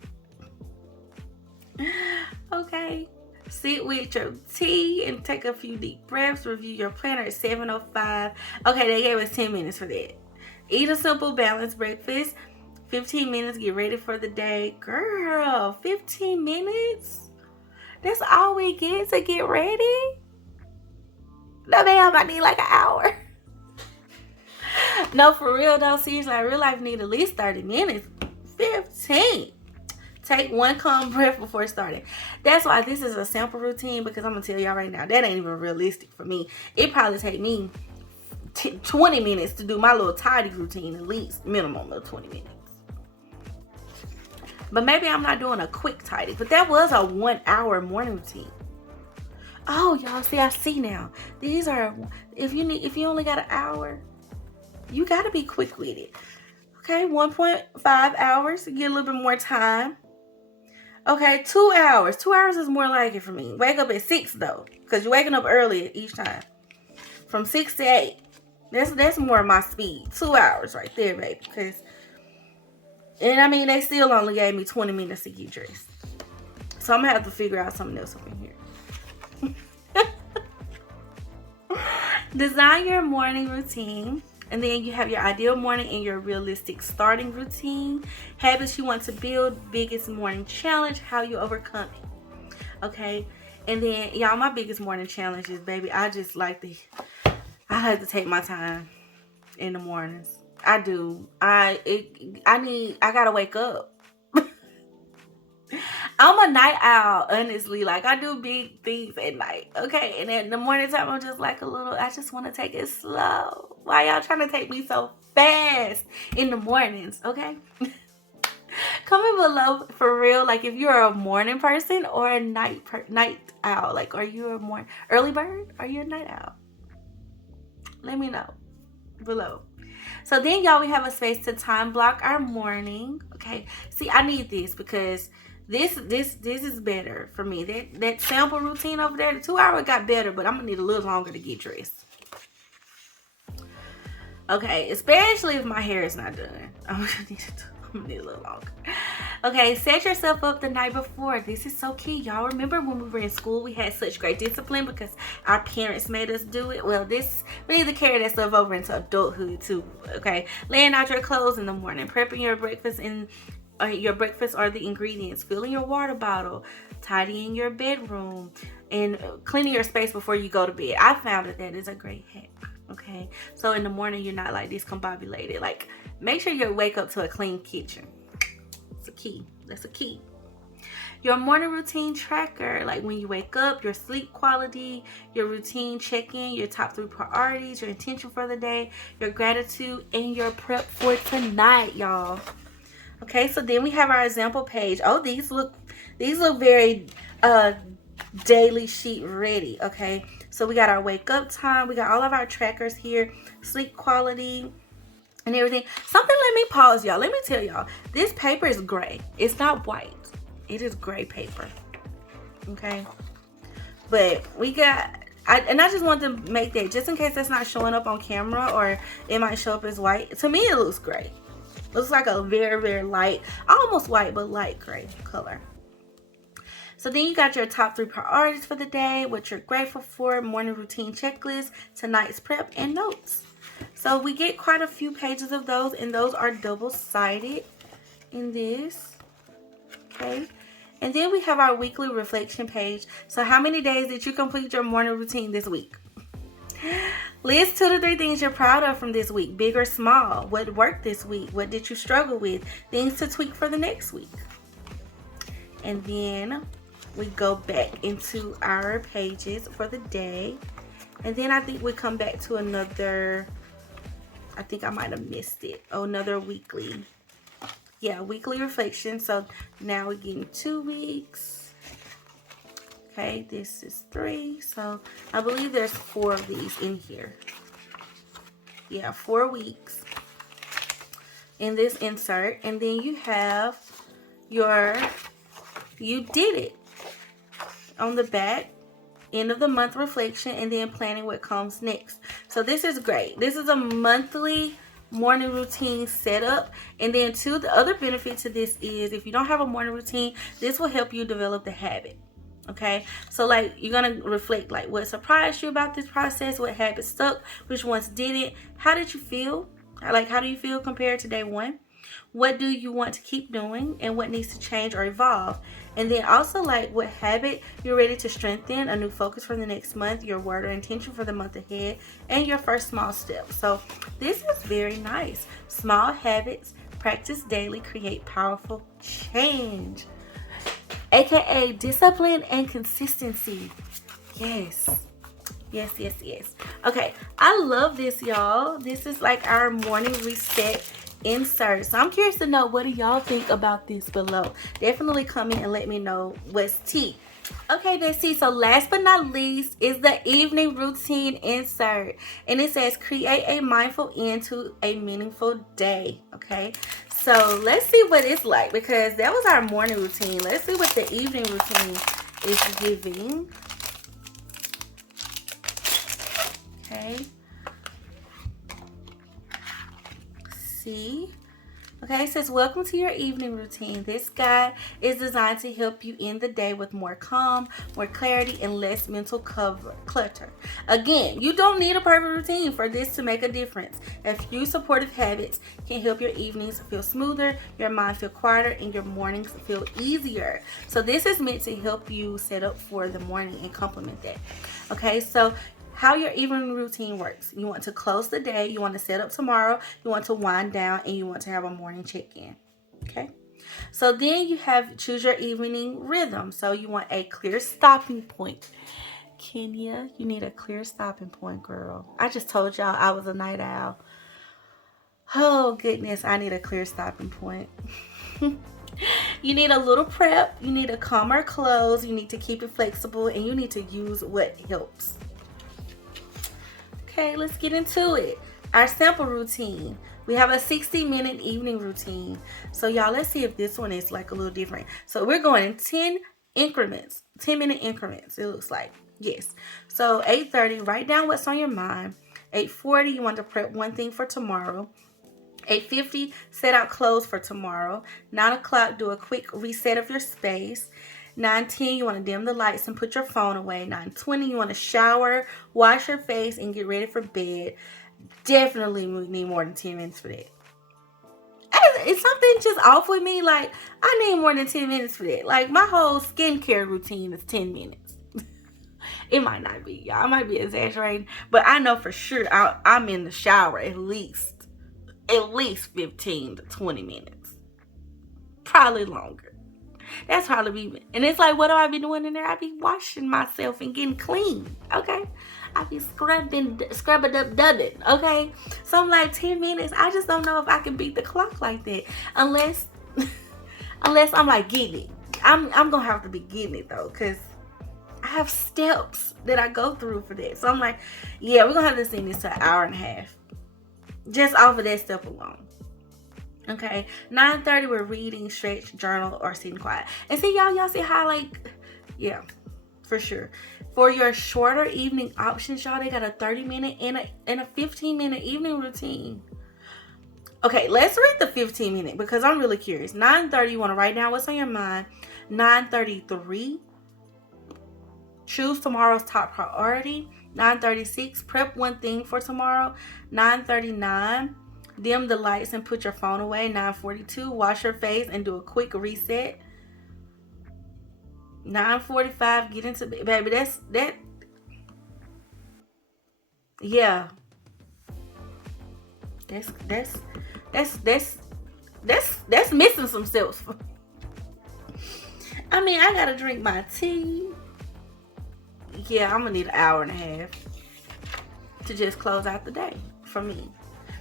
Okay. Sit with your tea and take a few deep breaths. Review your planner at 7:05. Okay, they gave us 10 minutes for that. Eat a simple balanced breakfast. 15 minutes, get ready for the day. Girl, 15 minutes? That's all we get to get ready? No, ma'am, I need like an hour. No, for real though, seriously, real life need at least 30 minutes. 15. Take one calm breath before starting. That's why this is a sample routine, because I'm going to tell y'all right now, that ain't even realistic for me. It probably take me 20 minutes to do my little tidy routine, at least minimum of 20 minutes. But maybe I'm not doing a quick tidy, but that was a 1 hour morning routine. Oh, y'all see, I see now. These are, if you only got an hour, you got to be quick with it. Okay, 1.5 hours to get a little bit more time. Okay, 2 hours. 2 hours is more like it for me. Wake up at 6 though, because you're waking up early each time. From 6 to 8. That's more of my speed. 2 hours right there, baby. And I mean, they still only gave me 20 minutes to get dressed. So I'm going to have to figure out something else over here. Design your morning routine. And then you have your ideal morning and your realistic starting routine. Habits you want to build. Biggest morning challenge. How you overcome it. Okay. And then, y'all, my biggest morning challenge is, baby, I like to take my time in the mornings. I do. I gotta wake up. I'm a night owl, honestly. Like, I do big things at night, okay? And in the morning time, I'm just like I just want to take it slow. Why y'all trying to take me so fast in the mornings, okay? Comment below for real, like, if you're a morning person or a night owl. Like, are you a early bird? Are you a night owl? Let me know below. So then, y'all, we have a space to time block our morning, okay? See, I need this because this is better for me. That sample routine over there, the 2 hour got better, but I'm gonna need a little longer to get dressed. Okay, especially if my hair is not done. I'm gonna need a little longer. Okay, set yourself up the night before. This is so key. Y'all remember when we were in school, we had such great discipline because our parents made us do it? Well, we need to carry that stuff over into adulthood too, okay? Laying out your clothes in the morning, prepping your breakfast or the ingredients, filling your water bottle, tidying your bedroom, and cleaning your space before you go to bed. I found that is a great hack, okay? So in the morning, you're not like discombobulated. Like, make sure you wake up to a clean kitchen. That's a key. Your morning routine tracker, like when you wake up, your sleep quality, your routine check-in, your top 3 priorities, your intention for the day, your gratitude, and your prep for tonight, y'all. Okay, so then we have our example page. Oh, these look very daily sheet ready. Okay, so we got our wake up time, we got all of our trackers here, sleep quality and everything. Something, let me pause, y'all. Let me tell y'all, this paper is gray. It's not white. It is gray paper. Okay, but we got, I just want to make that, just in case that's not showing up on camera or it might show up as white. To me, it looks gray. Looks like a very, very light, almost white, but light gray color. So then you got your top 3 priorities for the day, what you're grateful for, morning routine checklist, tonight's prep, and notes. So we get quite a few pages of those, and those are double-sided in this. Okay. And then we have our weekly reflection page. So how many days did you complete your morning routine this week? List 2 to 3 things you're proud of from this week, big or small. What worked this week? What did you struggle with? Things to tweak for the next week. And then we go back into our pages for the day. And then I think we come back to another, I think I might have missed it. Oh, another weekly. Yeah, weekly reflection. So now we're getting 2 weeks. Okay, this is 3. So I believe there's 4 of these in here. Yeah, 4 weeks in this insert. And then you have your, you did it on the back. End of the month reflection, and then planning what comes next. So this is great. This is a monthly morning routine setup. And then too, the other benefit to this is if you don't have a morning routine, this will help you develop the habit. Okay, so like you're gonna reflect like what surprised you about this process, what habits stuck, which ones didn't, how did you feel, like how do you feel compared to day 1, what do you want to keep doing, and what needs to change or evolve. And then also like what habit you're ready to strengthen, a new focus for the next month, your word or intention for the month ahead, and your first small step. So this is very nice. Small habits, Practice daily, create powerful change. AKA discipline and consistency. Yes. Yes, yes, yes. Okay, I love this, y'all. This is like our morning reset insert. So I'm curious to know, what do y'all think about this below? Definitely comment and let me know what's tea. Okay, Bestie, so last but not least is the evening routine insert. And it says, create a mindful end to a meaningful day. Okay, so let's see what it's like, because that was our morning routine. Let's see what the evening routine is giving. Okay. See? Okay, it says, welcome to your evening routine. This guide is designed to help you end the day with more calm, more clarity, and less mental clutter. Again, you don't need a perfect routine for this to make a difference. A few supportive habits can help your evenings feel smoother, your mind feel quieter, and your mornings feel easier. So this is meant to help you set up for the morning and complement that. Okay, so how your evening routine works. You want to close the day, you want to set up tomorrow, you want to wind down, and you want to have a morning check-in. Okay, so then you have choose your evening rhythm. So you want a clear stopping point. Kenya, you need a clear stopping point, girl. I just told y'all I was a night owl. Oh goodness, I need a clear stopping point. You need a little prep, you need a calmer close, you need to keep it flexible, and you need to use what helps. Okay, let's get into it. Our sample routine. We have a 60-minute evening routine. So y'all, let's see if this one is like a little different. So we're going in 10 increments, 10-minute increments, it looks like. Yes. So 8:30, write down what's on your mind. 8:40, you want to prep one thing for tomorrow. 8:50, set out clothes for tomorrow. 9 o'clock, do a quick reset of your space. 9:10, you want to dim the lights and put your phone away. 9:20, you want to shower, wash your face, and get ready for bed. Definitely need more than 10 minutes for that. Is something just off with me? Like, I need more than 10 minutes for that. Like, my whole skincare routine is 10 minutes. It might not be, y'all. I might be exaggerating. But I know for sure I'm in the shower at least 15 to 20 minutes. Probably longer. That's probably me. And it's like, what do I be doing in there? I be washing myself and getting clean. Okay, I be scrubbing up dubbing. Okay, so I'm like, 10 minutes. I just don't know if I can beat the clock like that, unless I'm like getting it. I'm gonna have to be getting it though, because I have steps that I go through for that. So I'm like, yeah, we're gonna have to send this to an hour and a half just off of that step alone. Okay, 9:30, we're reading, stretch, journal, or sitting quiet. And see, y'all see how, like, yeah, for sure. For your shorter evening options, y'all, they got a 30-minute and a 15-minute evening routine. Okay, let's read the 15-minute because I'm really curious. 9:30, you want to write down what's on your mind. 9:33, choose tomorrow's top priority. 9:36, prep one thing for tomorrow. 9:39, dim the lights and put your phone away. 9:42, wash your face and do a quick reset. 9:45, get into bed. Baby, that. Yeah. That's missing some steps. I mean, I gotta drink my tea. Yeah, I'm gonna need an hour and a half to just close out the day for me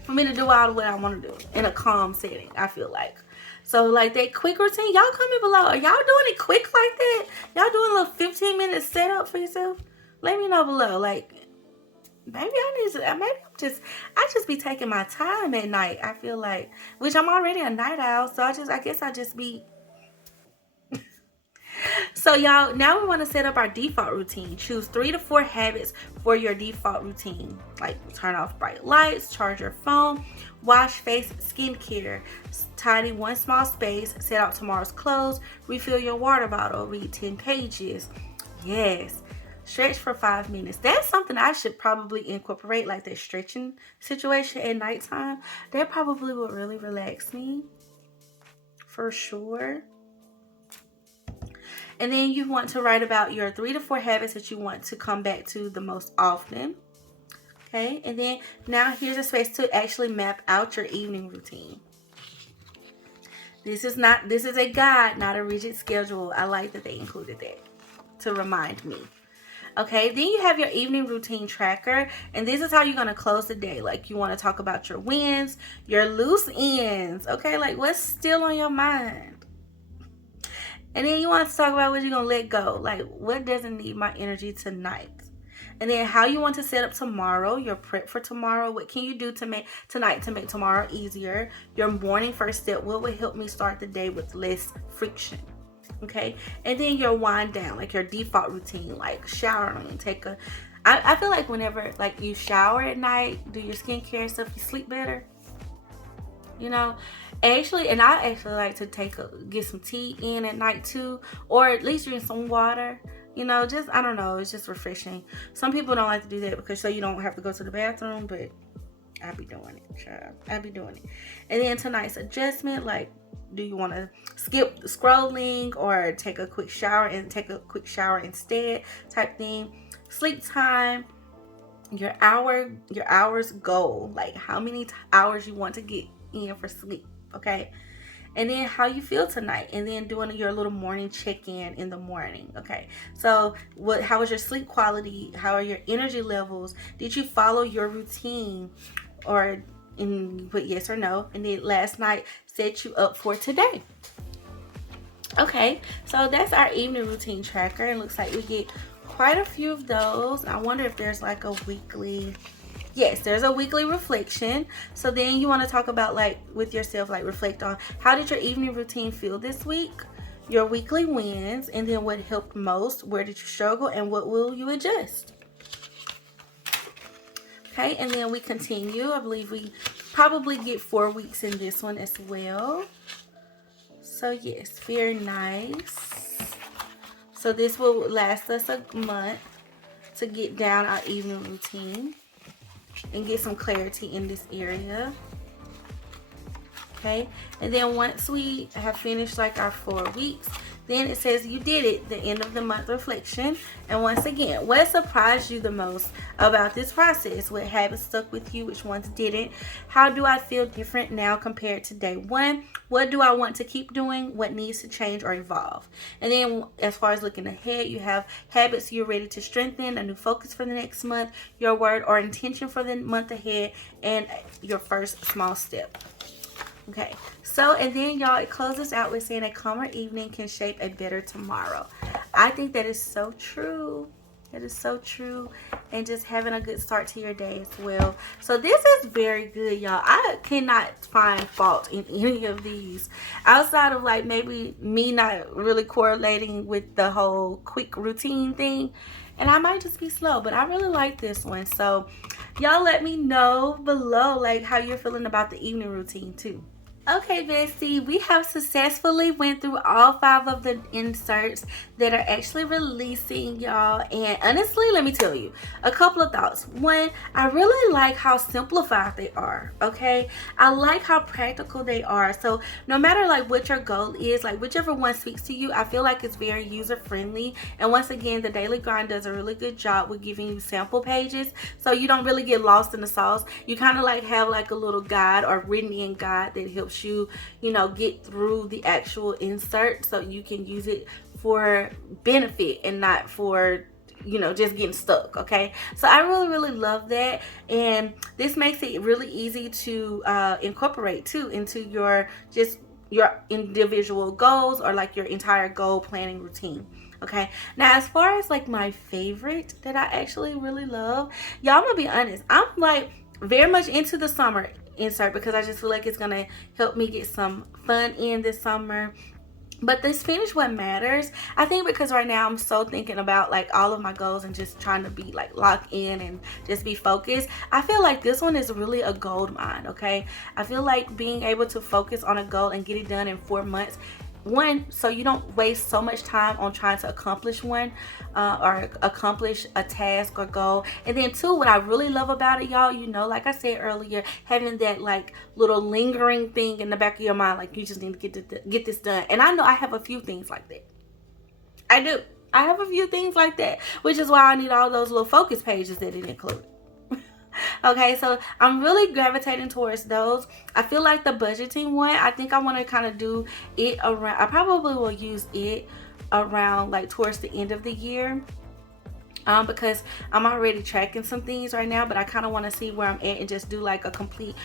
to do all what I want to do in a calm setting, I feel like. So like that quick routine, y'all comment below. Are y'all doing it quick like that? Y'all doing a little 15-minute setup for yourself? Let me know below. Like, maybe I just be taking my time at night. I feel like, which I'm already a night owl, so I guess I just be. So y'all, now we want to set up our default routine. Choose 3 to 4 habits for your default routine. Like turn off bright lights, charge your phone, wash face, skincare, tidy one small space, set out tomorrow's clothes, refill your water bottle, read 10 pages. Yes. Stretch for 5 minutes. That's something I should probably incorporate, like that stretching situation at nighttime. That probably would really relax me. For sure. And then you want to write about your 3 to 4 habits that you want to come back to the most often. Okay, and then now here's a space to actually map out your evening routine. This is a guide, not a rigid schedule. I like that they included that to remind me. Okay, then you have your evening routine tracker, and this is how you're going to close the day. Like, you want to talk about your wins, your loose ends, okay, like what's still on your mind. And then you want to talk about what you're going to let go, like what doesn't need my energy tonight. And then how you want to set up tomorrow, your prep for tomorrow. What can you do tonight to make tomorrow easier? Your morning first step, what would help me start the day with less friction? Okay, and then your wind down, like your default routine, like showering, I feel like whenever like you shower at night, do your skincare stuff, you sleep better, you know. Actually, and I actually like to get some tea in at night too, or at least drink some water, you know. Just, I don't know, it's just refreshing. Some people don't like to do that because so you don't have to go to the bathroom, but I be doing it, child. I be doing it. And then tonight's adjustment, like, do you want to skip scrolling or take a quick shower instead, type thing. Sleep time, your hours goal, like how many hours you want to get in for sleep, okay? And then how you feel tonight, and then doing your little morning check-in in the morning, okay? So how was your sleep quality? How are your energy levels? Did you follow your routine? And you put yes or no, and then last night set you up for today. Okay, so that's our evening routine tracker. It looks like we get quite a few of those. I wonder if there's like a weekly. Yes, there's a weekly reflection. So then you want to talk about, like, with yourself, like reflect on how did your evening routine feel this week, your weekly wins, and then what helped most, where did you struggle, and what will you adjust. Okay, and then we continue. I believe we probably get 4 weeks in this one as well. So yes, very nice. So this will last us a month to get down our evening routine and get some clarity in this area. Okay, and then once we have finished like our 4 weeks, then it says you did it, the end of the month reflection. And once again, what surprised you the most about this process? What habits stuck with you? Which ones didn't? How do I feel different now compared to day one? What do I want to keep doing? What needs to change or evolve? And then as far as looking ahead, you have habits you're ready to strengthen, a new focus for the next month, your word or intention for the month ahead, and your first small step. Okay, so and then y'all, it closes out with saying a calmer evening can shape a better tomorrow. I think that is so true. It is so true. And just having a good start to your day as well. So this is very good, y'all. I cannot find fault in any of these outside of like maybe me not really correlating with the whole quick routine thing. And I might just be slow, but I really like this one. So y'all let me know below like how you're feeling about the evening routine too. Okay, Bestie, we have successfully went through all 5 of the inserts that are actually releasing, y'all. And honestly, let me tell you a couple of thoughts. One, I really like how simplified they are, okay? I like how practical they are. So no matter like what your goal is, like whichever one speaks to you, I feel like it's very user-friendly. And once again, the Daily Grind does a really good job with giving you sample pages, so you don't really get lost in the sauce. You kind of like have like a little guide or written in guide that helps you know, get through the actual insert so you can use it for benefit and not for, you know, just getting stuck. Okay, so I really love that, and this makes it really easy to incorporate too into your individual goals or like your entire goal planning routine. Okay, now as far as like my favorite that I actually really love, y'all, I'm gonna be honest, I'm like very much into the summer insert because I just feel like it's gonna help me get some fun in this summer. But this finish what matters, I think, because right now I'm so thinking about like all of my goals and just trying to be like locked in and just be focused. I feel like this one is really a gold mine. Okay, I feel like being able to focus on a goal and get it done in 4 months, one, so you don't waste so much time on trying to accomplish one or accomplish a task or goal. And then two, what I really love about it, y'all, you know, like I said earlier, having that like little lingering thing in the back of your mind, like you just need to get this done. And I know I have a few things like that. I do. I have a few things like that, which is why I need all those little focus pages that it included. Okay, so I'm really gravitating towards those. I feel like the budgeting one, I think I want to kind of do it around, I probably will use it around like towards the end of the year, because I'm already tracking some things right now, but I kind of want to see where I'm at and just do like a complete,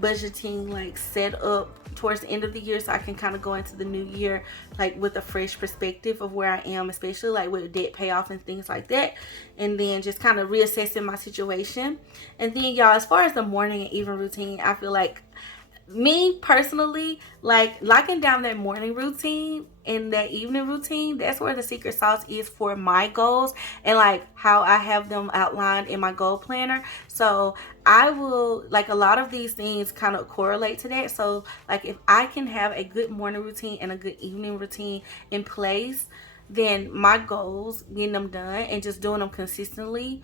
budgeting like set up towards the end of the year, so I can kind of go into the new year like with a fresh perspective of where I am, especially like with debt payoff and things like that, and then just kind of reassessing my situation. And then y'all, as far as the morning and evening routine, I feel like me personally, like locking down that morning routine and that evening routine, that's where the secret sauce is for my goals and like how I have them outlined in my goal planner. So I will, like, a lot of these things kind of correlate to that. So like if I can have a good morning routine and a good evening routine in place, then my goals, getting them done and just doing them consistently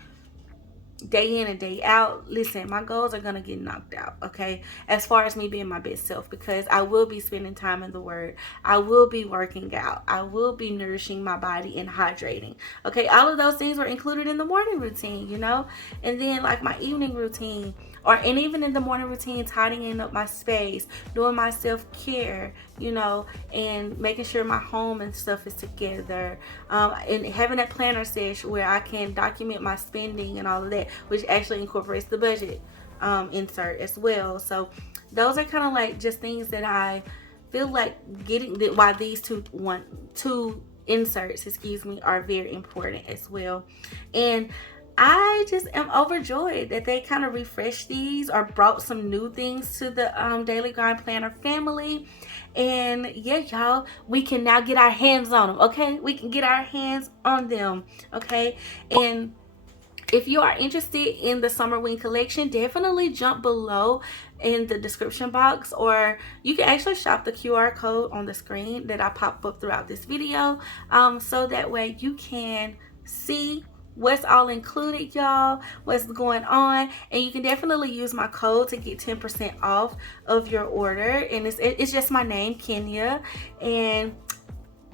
day in and day out, listen, my goals are gonna get knocked out, okay? As far as me being my best self, because I will be spending time in the Word, I will be working out, I will be nourishing my body and hydrating, okay? All of those things were included in the morning routine, and then like my evening routine, and even in the morning routine, tidying up my space, doing my self-care, and making sure my home and stuff is together, and having that planner session where I can document my spending and all of that, which actually incorporates the budget insert as well. So those are kind of like just things that I feel like why these two inserts, are very important as well. And I just am overjoyed that they kind of refreshed these or brought some new things to the Daily Grind Planner family. And yeah, y'all, we can now get our hands on them, okay? We can get our hands on them, okay? And if you are interested in the Summerween collection, definitely jump below in the description box, or you can actually shop the QR code on the screen that I pop up throughout this video, so that way you can see what's all included, y'all, what's going on. And you can definitely use my code to get 10% off of your order, and it's just my name, Kenya. And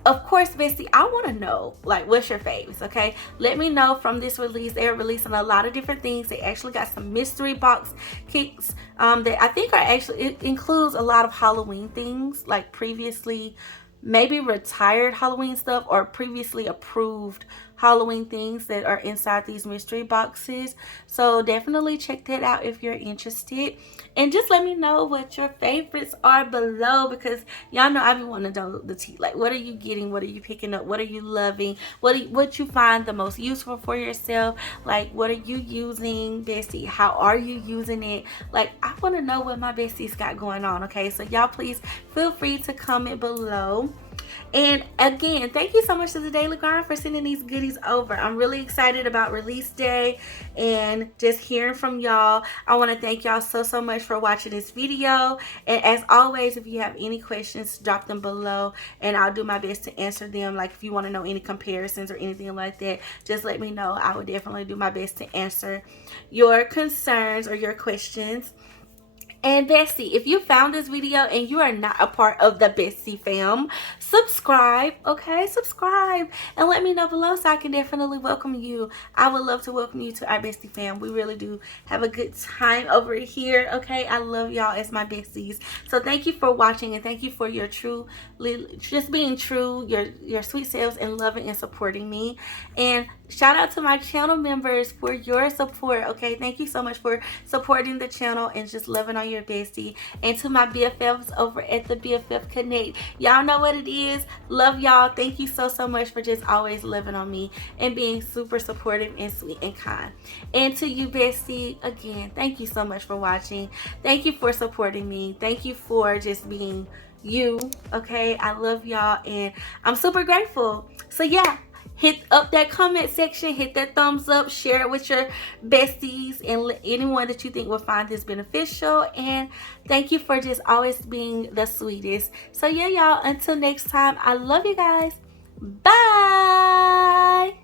of course, Bestie, I want to know, like, what's your faves, okay? Let me know from this release. They're releasing a lot of different things. They actually got some mystery box kits that I think it includes a lot of Halloween things, like previously maybe retired Halloween stuff or previously approved Halloween things that are inside these mystery boxes. So definitely check that out if you're interested, and just let me know what your favorites are below, because y'all know I be wanting to know the tea. Like, what are you getting? What are you picking up? What are you loving? What you find the most useful for yourself? Like, what are you using, Bestie? How are you using it? Like, I want to know what my besties got going on, okay? So y'all please feel free to comment below. And again, thank you so much to the Daily Grind for sending these goodies over. I'm really excited about release day and just hearing from y'all. I want to thank y'all so much for watching this video. And as always, if you have any questions, drop them below and I'll do my best to answer them. Like, if you want to know any comparisons or anything like that, just let me know. I will definitely do my best to answer your concerns or your questions. And Bestie, if you found this video and you are not a part of the Bestie fam, subscribe, okay? Subscribe and let me know below so I can definitely welcome you. I would love to welcome you to our Bestie fam. We really do have a good time over here, okay? I love y'all as my besties. So thank you for watching, and thank you for your just being true, your sweet selves, and loving and supporting me. And shout out to my channel members for your support, okay? Thank you so much for supporting the channel and just loving on your bestie. And to my BFFs over at the BFF Connect, y'all know what it is. Love y'all. Thank you so much for just always loving on me and being super supportive and sweet and kind. And to you, bestie, again, thank you so much for watching. Thank you for supporting me. Thank you for just being you, okay? I love y'all and I'm super grateful. So yeah, hit up that comment section, hit that thumbs up, share it with your besties and anyone that you think will find this beneficial. And thank you for just always being the sweetest. So yeah, y'all, until next time, I love you guys. Bye.